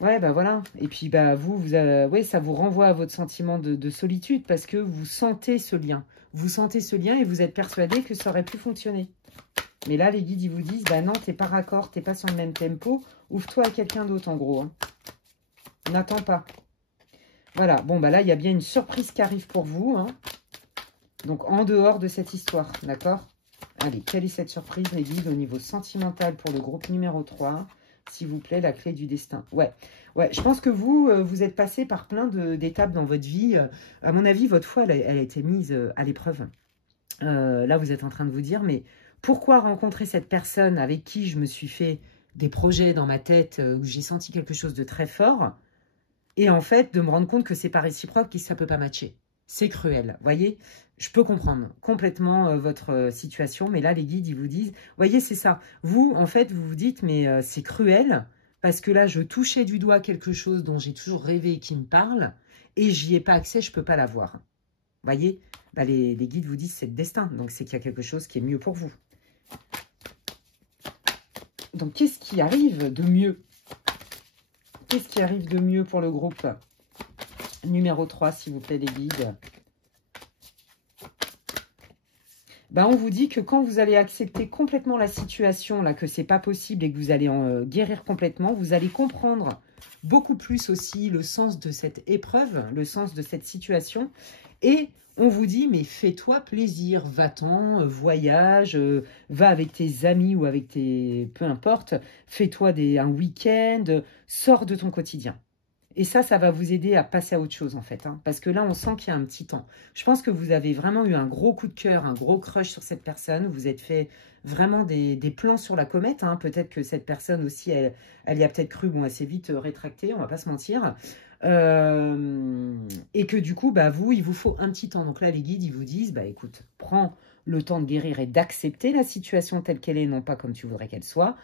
Ouais, bah voilà. Et puis, bah ouais, ça vous renvoie à votre sentiment de solitude parce que vous sentez ce lien. Vous sentez ce lien et vous êtes persuadé que ça aurait pu fonctionner. Mais là, les guides, ils vous disent, bah non, t'es pas raccord, t'es pas sur le même tempo. Ouvre-toi à quelqu'un d'autre, en gros. Hein. N'attends pas. Voilà. Bon, bah là, il y a bien une surprise qui arrive pour vous. Hein. Donc, en dehors de cette histoire, d'accord? Allez, quelle est cette surprise, les guides, au niveau sentimental pour le groupe numéro 3? S'il vous plaît, la clé du destin. Ouais, je pense que vous, vous êtes passé par plein d'étapes dans votre vie. À mon avis, votre foi, elle a été mise à l'épreuve. Là, vous êtes en train de vous dire, mais pourquoi rencontrer cette personne avec qui je me suis fait des projets dans ma tête, où j'ai senti quelque chose de très fort, et en fait, de me rendre compte que c'est pas réciproque et que ça peut pas matcher. C'est cruel, voyez. Je peux comprendre complètement votre situation, mais là, les guides, ils vous disent, voyez, c'est ça. Vous, en fait, vous vous dites, mais c'est cruel, parce que là, je touchais du doigt quelque chose dont j'ai toujours rêvé et qui me parle, et j'y ai pas accès, je peux pas l'avoir. Voyez, bah, les guides vous disent, c'est le destin, donc c'est qu'il y a quelque chose qui est mieux pour vous. Donc, qu'est-ce qui arrive de mieux? Qu'est-ce qui arrive de mieux pour le groupe numéro 3, s'il vous plaît, les guides? Ben, on vous dit que quand vous allez accepter complètement la situation, là, que c'est pas possible et que vous allez en guérir complètement, vous allez comprendre beaucoup plus aussi le sens de cette épreuve, le sens de cette situation. Et on vous dit, mais fais-toi plaisir, va-t'en, voyage, va avec tes amis ou avec tes... peu importe, fais-toi un week-end, sors de ton quotidien. Et ça va vous aider à passer à autre chose, en fait. Hein, parce que là, on sent qu'il y a un petit temps. Je pense que vous avez vraiment eu un gros coup de cœur, un gros crush sur cette personne. Vous êtes fait vraiment des plans sur la comète. Hein. Peut-être que cette personne aussi, elle y a peut-être cru. Bon, elle s'est vite rétractée, on va pas se mentir. Et que du coup, bah, il vous faut un petit temps. Donc là, les guides, ils vous disent, bah, écoute, prends le temps de guérir et d'accepter la situation telle qu'elle est, non pas comme tu voudrais qu'elle soit.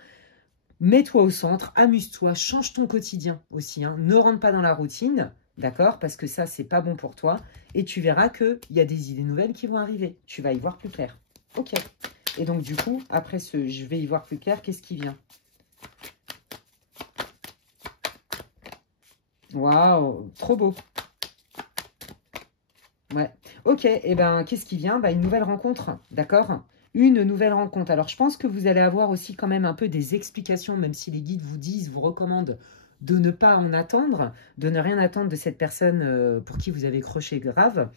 Mets-toi au centre, amuse-toi, change ton quotidien aussi. Hein. Ne rentre pas dans la routine, d'accord? Parce que ça, c'est pas bon pour toi. Et tu verras qu'il y a des idées nouvelles qui vont arriver. Tu vas y voir plus clair. Ok. Et donc, du coup, après ce « je vais y voir plus clair », qu'est-ce qui vient? Waouh, trop beau. Ouais. Ok, et ben, qu'est-ce qui vient? Bah, une nouvelle rencontre, d'accord? Une nouvelle rencontre. Alors, je pense que vous allez avoir aussi quand même un peu des explications, même si les guides vous disent, vous recommandent de ne pas en attendre, de ne rien attendre de cette personne pour qui vous avez croché grave.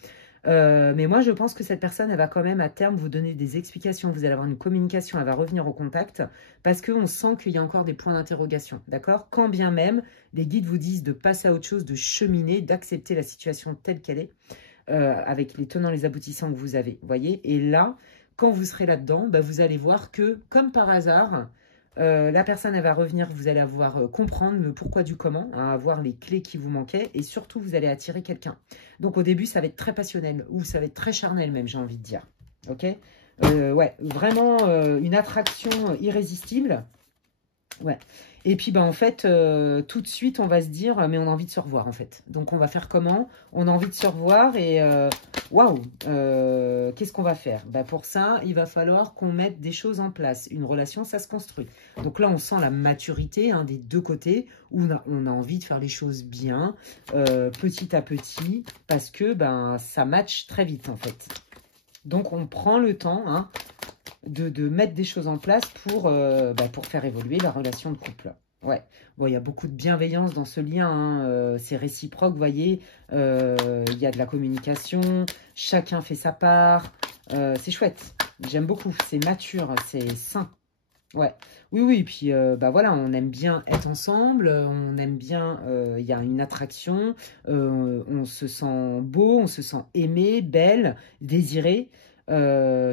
Mais moi, je pense que cette personne, elle va quand même à terme vous donner des explications. Vous allez avoir une communication, elle va revenir au contact parce qu'on sent qu'il y a encore des points d'interrogation, d'accord? Quand bien même, les guides vous disent de passer à autre chose, de cheminer, d'accepter la situation telle qu'elle est, avec les tenants, les aboutissants que vous avez, voyez? Et là, quand vous serez là-dedans, bah, vous allez voir que, comme par hasard, la personne, elle va revenir, vous allez avoir comprendre le pourquoi du comment, hein, avoir les clés qui vous manquaient, et surtout, vous allez attirer quelqu'un. Donc, au début, ça va être très passionnel, ou ça va être très charnel même, j'ai envie de dire. Ok? Ouais, vraiment une attraction irrésistible. Ouais. Et puis, bah, en fait, tout de suite, on va se dire, mais on a envie de se revoir, en fait. Donc, on va faire comment? On a envie de se revoir et waouh, qu'est-ce qu'on va faire? Bah, pour ça, il va falloir qu'on mette des choses en place. Une relation, ça se construit. Donc là, on sent la maturité hein, des deux côtés, où on a envie de faire les choses bien, petit à petit, parce que ben, ça match très vite, en fait. Donc, on prend le temps, hein, de mettre des choses en place pour faire évoluer la relation de couple. Ouais, bon, il y a beaucoup de bienveillance dans ce lien, hein, c'est réciproque, vous voyez, il y a de la communication, chacun fait sa part, c'est chouette, j'aime beaucoup, c'est mature, c'est sain, Ouais, oui, oui, et puis bah voilà, on aime bien être ensemble, on aime bien, il y a une attraction, on se sent beau, on se sent aimé, belle, désiré,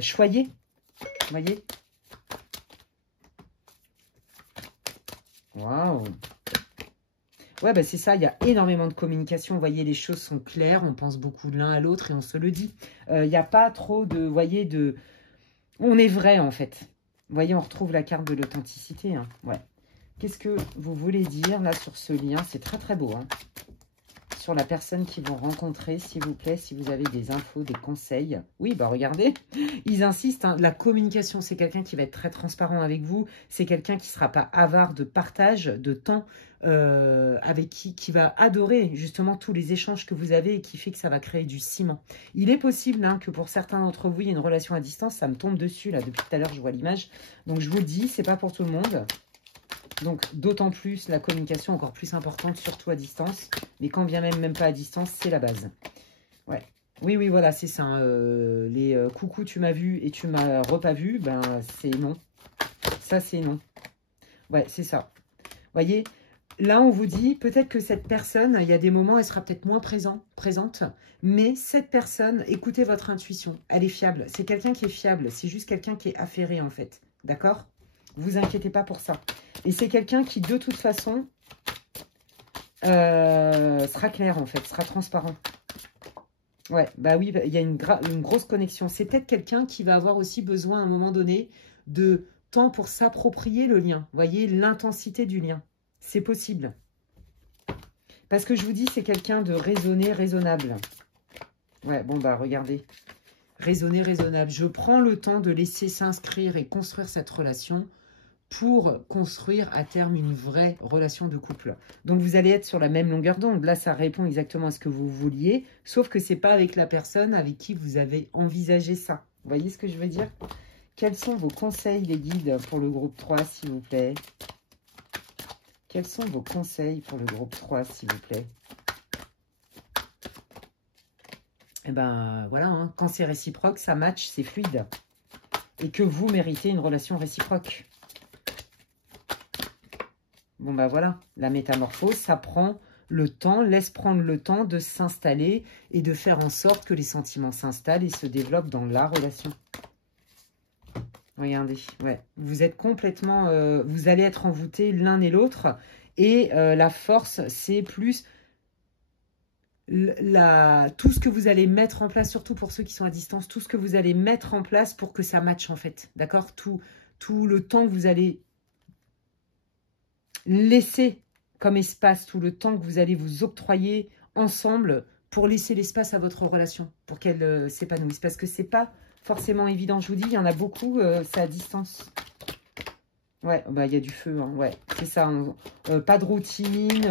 choyé, vous voyez? Waouh! Ouais, bah c'est ça, il y a énormément de communication, vous voyez, les choses sont claires, on pense beaucoup de l'un à l'autre et on se le dit. Il n'y a pas trop de, vous voyez, de... On est vrai, en fait. Vous voyez, on retrouve la carte de l'authenticité, hein. Ouais. Qu'est-ce que vous voulez dire, là, sur ce lien? C'est très, très beau, hein. Sur la personne qu'ils vont rencontrer, s'il vous plaît, si vous avez des infos, des conseils. Oui, bah regardez, ils insistent, hein. La communication, c'est quelqu'un qui va être très transparent avec vous. C'est quelqu'un qui ne sera pas avare de partage, de temps, avec qui va adorer justement tous les échanges que vous avez et qui fait que ça va créer du ciment. Il est possible hein, que pour certains d'entre vous, il y ait une relation à distance. Ça me tombe dessus, là, depuis tout à l'heure, je vois l'image. Donc, je vous le dis, c'est pas pour tout le monde. Donc, d'autant plus, la communication encore plus importante, surtout à distance. Mais quand bien même pas à distance, c'est la base. Ouais. Oui, oui, voilà, c'est ça. Hein. Les coucou, tu m'as vu et tu m'as repas vu, ben, c'est non. Ça, c'est non. Ouais, c'est ça. Vous voyez, là, on vous dit, peut-être que cette personne, il y a des moments, elle sera peut-être moins présente, mais cette personne, écoutez votre intuition, elle est fiable. C'est quelqu'un qui est fiable, c'est juste quelqu'un qui est affairé, en fait. D'accord? Vous inquiétez pas pour ça. Et c'est quelqu'un qui, de toute façon, sera clair, en fait, sera transparent. Ouais, bah oui, il y a une grosse connexion. C'est peut-être quelqu'un qui va avoir aussi besoin, à un moment donné, de temps pour s'approprier le lien. Vous voyez, l'intensité du lien. C'est possible. Parce que je vous dis, c'est quelqu'un de raisonné, raisonnable. Ouais, bon, bah, regardez. Raisonné, raisonnable. Je prends le temps de laisser s'inscrire et construire cette relation pour construire à terme une vraie relation de couple. Donc, vous allez être sur la même longueur d'onde. Là, ça répond exactement à ce que vous vouliez, sauf que ce n'est pas avec la personne avec qui vous avez envisagé ça. Vous voyez ce que je veux dire? Quels sont vos conseils, les guides, pour le groupe 3, s'il vous plaît? Quels sont vos conseils pour le groupe 3, s'il vous plaît? Eh ben, voilà, hein. Quand c'est réciproque, ça match, c'est fluide. Et que vous méritez une relation réciproque. Bon, ben voilà, la métamorphose, ça prend le temps, laisse prendre le temps de s'installer et de faire en sorte que les sentiments s'installent et se développent dans la relation. Regardez, ouais, vous êtes complètement, vous allez être envoûtés l'un et l'autre. Et la force, c'est plus tout ce que vous allez mettre en place, surtout pour ceux qui sont à distance, tout ce que vous allez mettre en place pour que ça matche en fait, d'accord? Tout le temps que vous allez laisser comme espace, tout le temps que vous allez vous octroyer ensemble pour laisser l'espace à votre relation, pour qu'elle s'épanouisse. Parce que c'est pas forcément évident, je vous dis, il y en a beaucoup, c'est à distance. Ouais, bah, il y a du feu, hein, ouais, c'est ça. Pas de routine,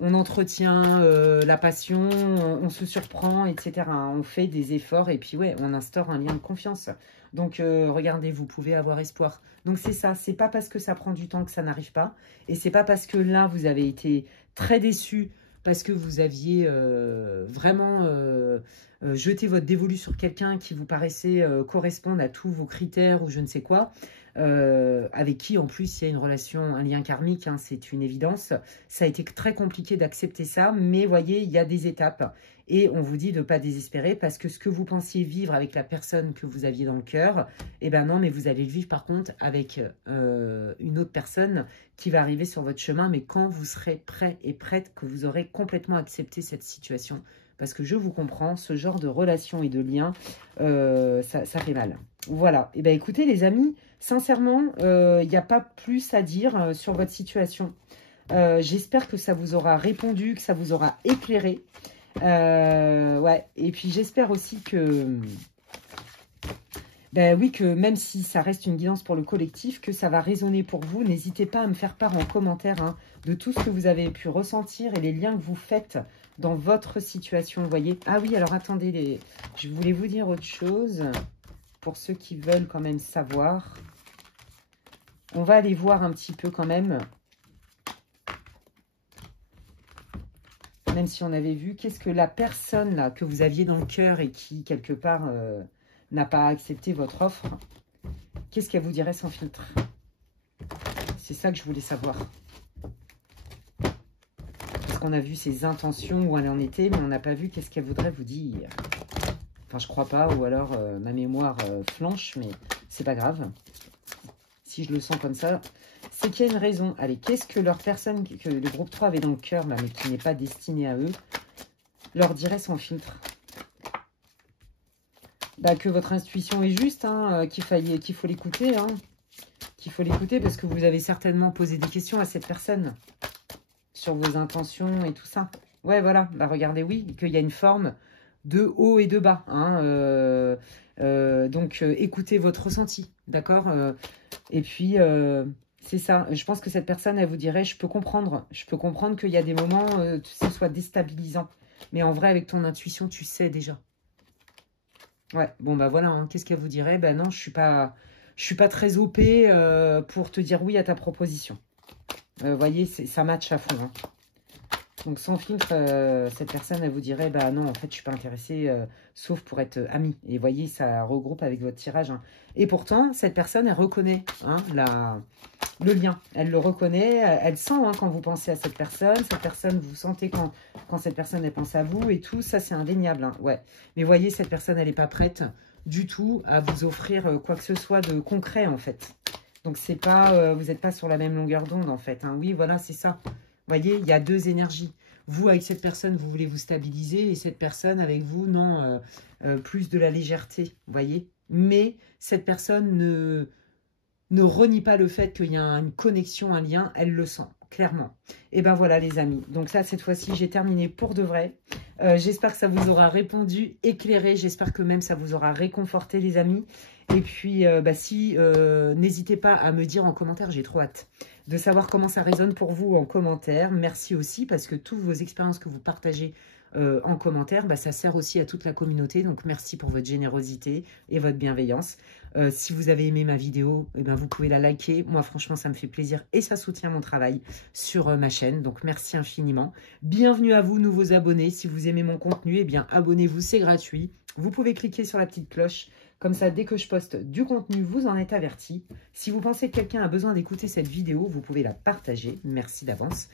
on entretient la passion, on se surprend, etc. Hein, on fait des efforts et puis ouais, on instaure un lien de confiance. Donc, regardez, vous pouvez avoir espoir. Donc, c'est ça, c'est pas parce que ça prend du temps que ça n'arrive pas. Et c'est pas parce que là, vous avez été très déçu parce que vous aviez vraiment jeté votre dévolu sur quelqu'un qui vous paraissait correspondre à tous vos critères ou je ne sais quoi. Avec qui en plus il y a une relation, un lien karmique, hein, c'est une évidence. Ça a été très compliqué d'accepter ça, mais voyez, il y a des étapes et on vous dit de ne pas désespérer parce que ce que vous pensiez vivre avec la personne que vous aviez dans le cœur, eh ben non, mais vous allez le vivre par contre avec une autre personne qui va arriver sur votre chemin, mais quand vous serez prêt et prête, que vous aurez complètement accepté cette situation. Parce que je vous comprends, ce genre de relation et de lien, ça fait mal. Voilà. Et bien écoutez les amis, sincèrement, il n'y a pas plus à dire sur votre situation. J'espère que ça vous aura répondu, que ça vous aura éclairé. Ouais. Et puis j'espère aussi que... Ben oui, que même si ça reste une guidance pour le collectif, que ça va résonner pour vous. N'hésitez pas à me faire part en commentaire hein, de tout ce que vous avez pu ressentir et les liens que vous faites dans votre situation, vous voyez. Ah oui, alors attendez, je voulais vous dire autre chose, pour ceux qui veulent quand même savoir. On va aller voir un petit peu quand même si on avait vu, qu'est-ce que la personne là que vous aviez dans le cœur et qui, quelque part, n'a pas accepté votre offre, qu'est-ce qu'elle vous dirait sans filtre? C'est ça que je voulais savoir. Parce qu'on a vu ses intentions, où elle en était, mais on n'a pas vu qu'est-ce qu'elle voudrait vous dire. Enfin, je crois pas, ou alors ma mémoire flanche, mais c'est pas grave. Si je le sens comme ça, c'est qu'il y a une raison. Allez, qu'est-ce que leur personne, que le groupe 3 avait dans le cœur, là, mais qui n'est pas destiné à eux, leur dirait sans filtre? Bah, que votre intuition est juste, hein, qu'il faut l'écouter, hein, qu'il faut l'écouter parce que vous avez certainement posé des questions à cette personne sur vos intentions et tout ça. Ouais, voilà, bah regardez, oui, qu'il y a une forme de haut et de bas, hein, donc écoutez votre ressenti, d'accord, et puis c'est ça, je pense que cette personne, elle vous dirait, je peux comprendre qu'il y a des moments ce soit déstabilisant, mais en vrai, avec ton intuition, tu sais déjà. Ouais, bon bah voilà, hein. Qu'est-ce qu'elle vous dirait? Ben non, je suis pas très OP pour te dire oui à ta proposition. Vous voyez, ça match à fond, hein. Donc sans filtre, cette personne, elle vous dirait, bah non, en fait, je suis pas intéressée, sauf pour être amie. Et vous voyez, ça regroupe avec votre tirage, hein. Et pourtant, cette personne, elle reconnaît, hein, le lien. Elle le reconnaît, elle sent, hein, quand vous pensez à cette personne, vous sentez quand cette personne, elle pense à vous et tout, ça, c'est indéniable, hein, ouais. Mais vous voyez, cette personne, elle n'est pas prête du tout à vous offrir quoi que ce soit de concret, en fait. Donc, c'est pas, vous n'êtes pas sur la même longueur d'onde, en fait, hein. Oui, voilà, c'est ça. Vous voyez, il y a deux énergies. Vous, avec cette personne, vous voulez vous stabiliser. Et cette personne, avec vous, non, plus de la légèreté. Vous voyez. Mais cette personne ne renie pas le fait qu'il y a une connexion, un lien. Elle le sent, clairement. Et ben voilà, les amis. Donc ça, cette fois-ci, j'ai terminé pour de vrai. J'espère que ça vous aura répondu, éclairé. J'espère que même ça vous aura réconforté, les amis. Et puis, n'hésitez pas à me dire en commentaire, j'ai trop hâte de savoir comment ça résonne pour vous en commentaire. Merci aussi parce que toutes vos expériences que vous partagez en commentaire, ça sert aussi à toute la communauté. Donc, merci pour votre générosité et votre bienveillance. Si vous avez aimé ma vidéo, vous pouvez la liker. Moi, franchement, ça me fait plaisir et ça soutient mon travail sur ma chaîne. Donc, merci infiniment. Bienvenue à vous, nouveaux abonnés. Si vous aimez mon contenu, abonnez-vous, c'est gratuit. Vous pouvez cliquer sur la petite cloche. Comme ça, dès que je poste du contenu, vous en êtes averti. Si vous pensez que quelqu'un a besoin d'écouter cette vidéo, vous pouvez la partager. Merci d'avance.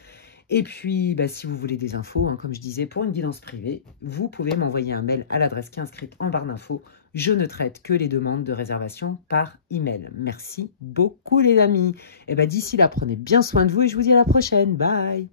Et puis, si vous voulez des infos, hein, comme je disais, pour une guidance privée, vous pouvez m'envoyer un mail à l'adresse qui est inscrite en barre d'infos. Je ne traite que les demandes de réservation par email. Merci beaucoup, les amis. Et d'ici là, prenez bien soin de vous et je vous dis à la prochaine. Bye.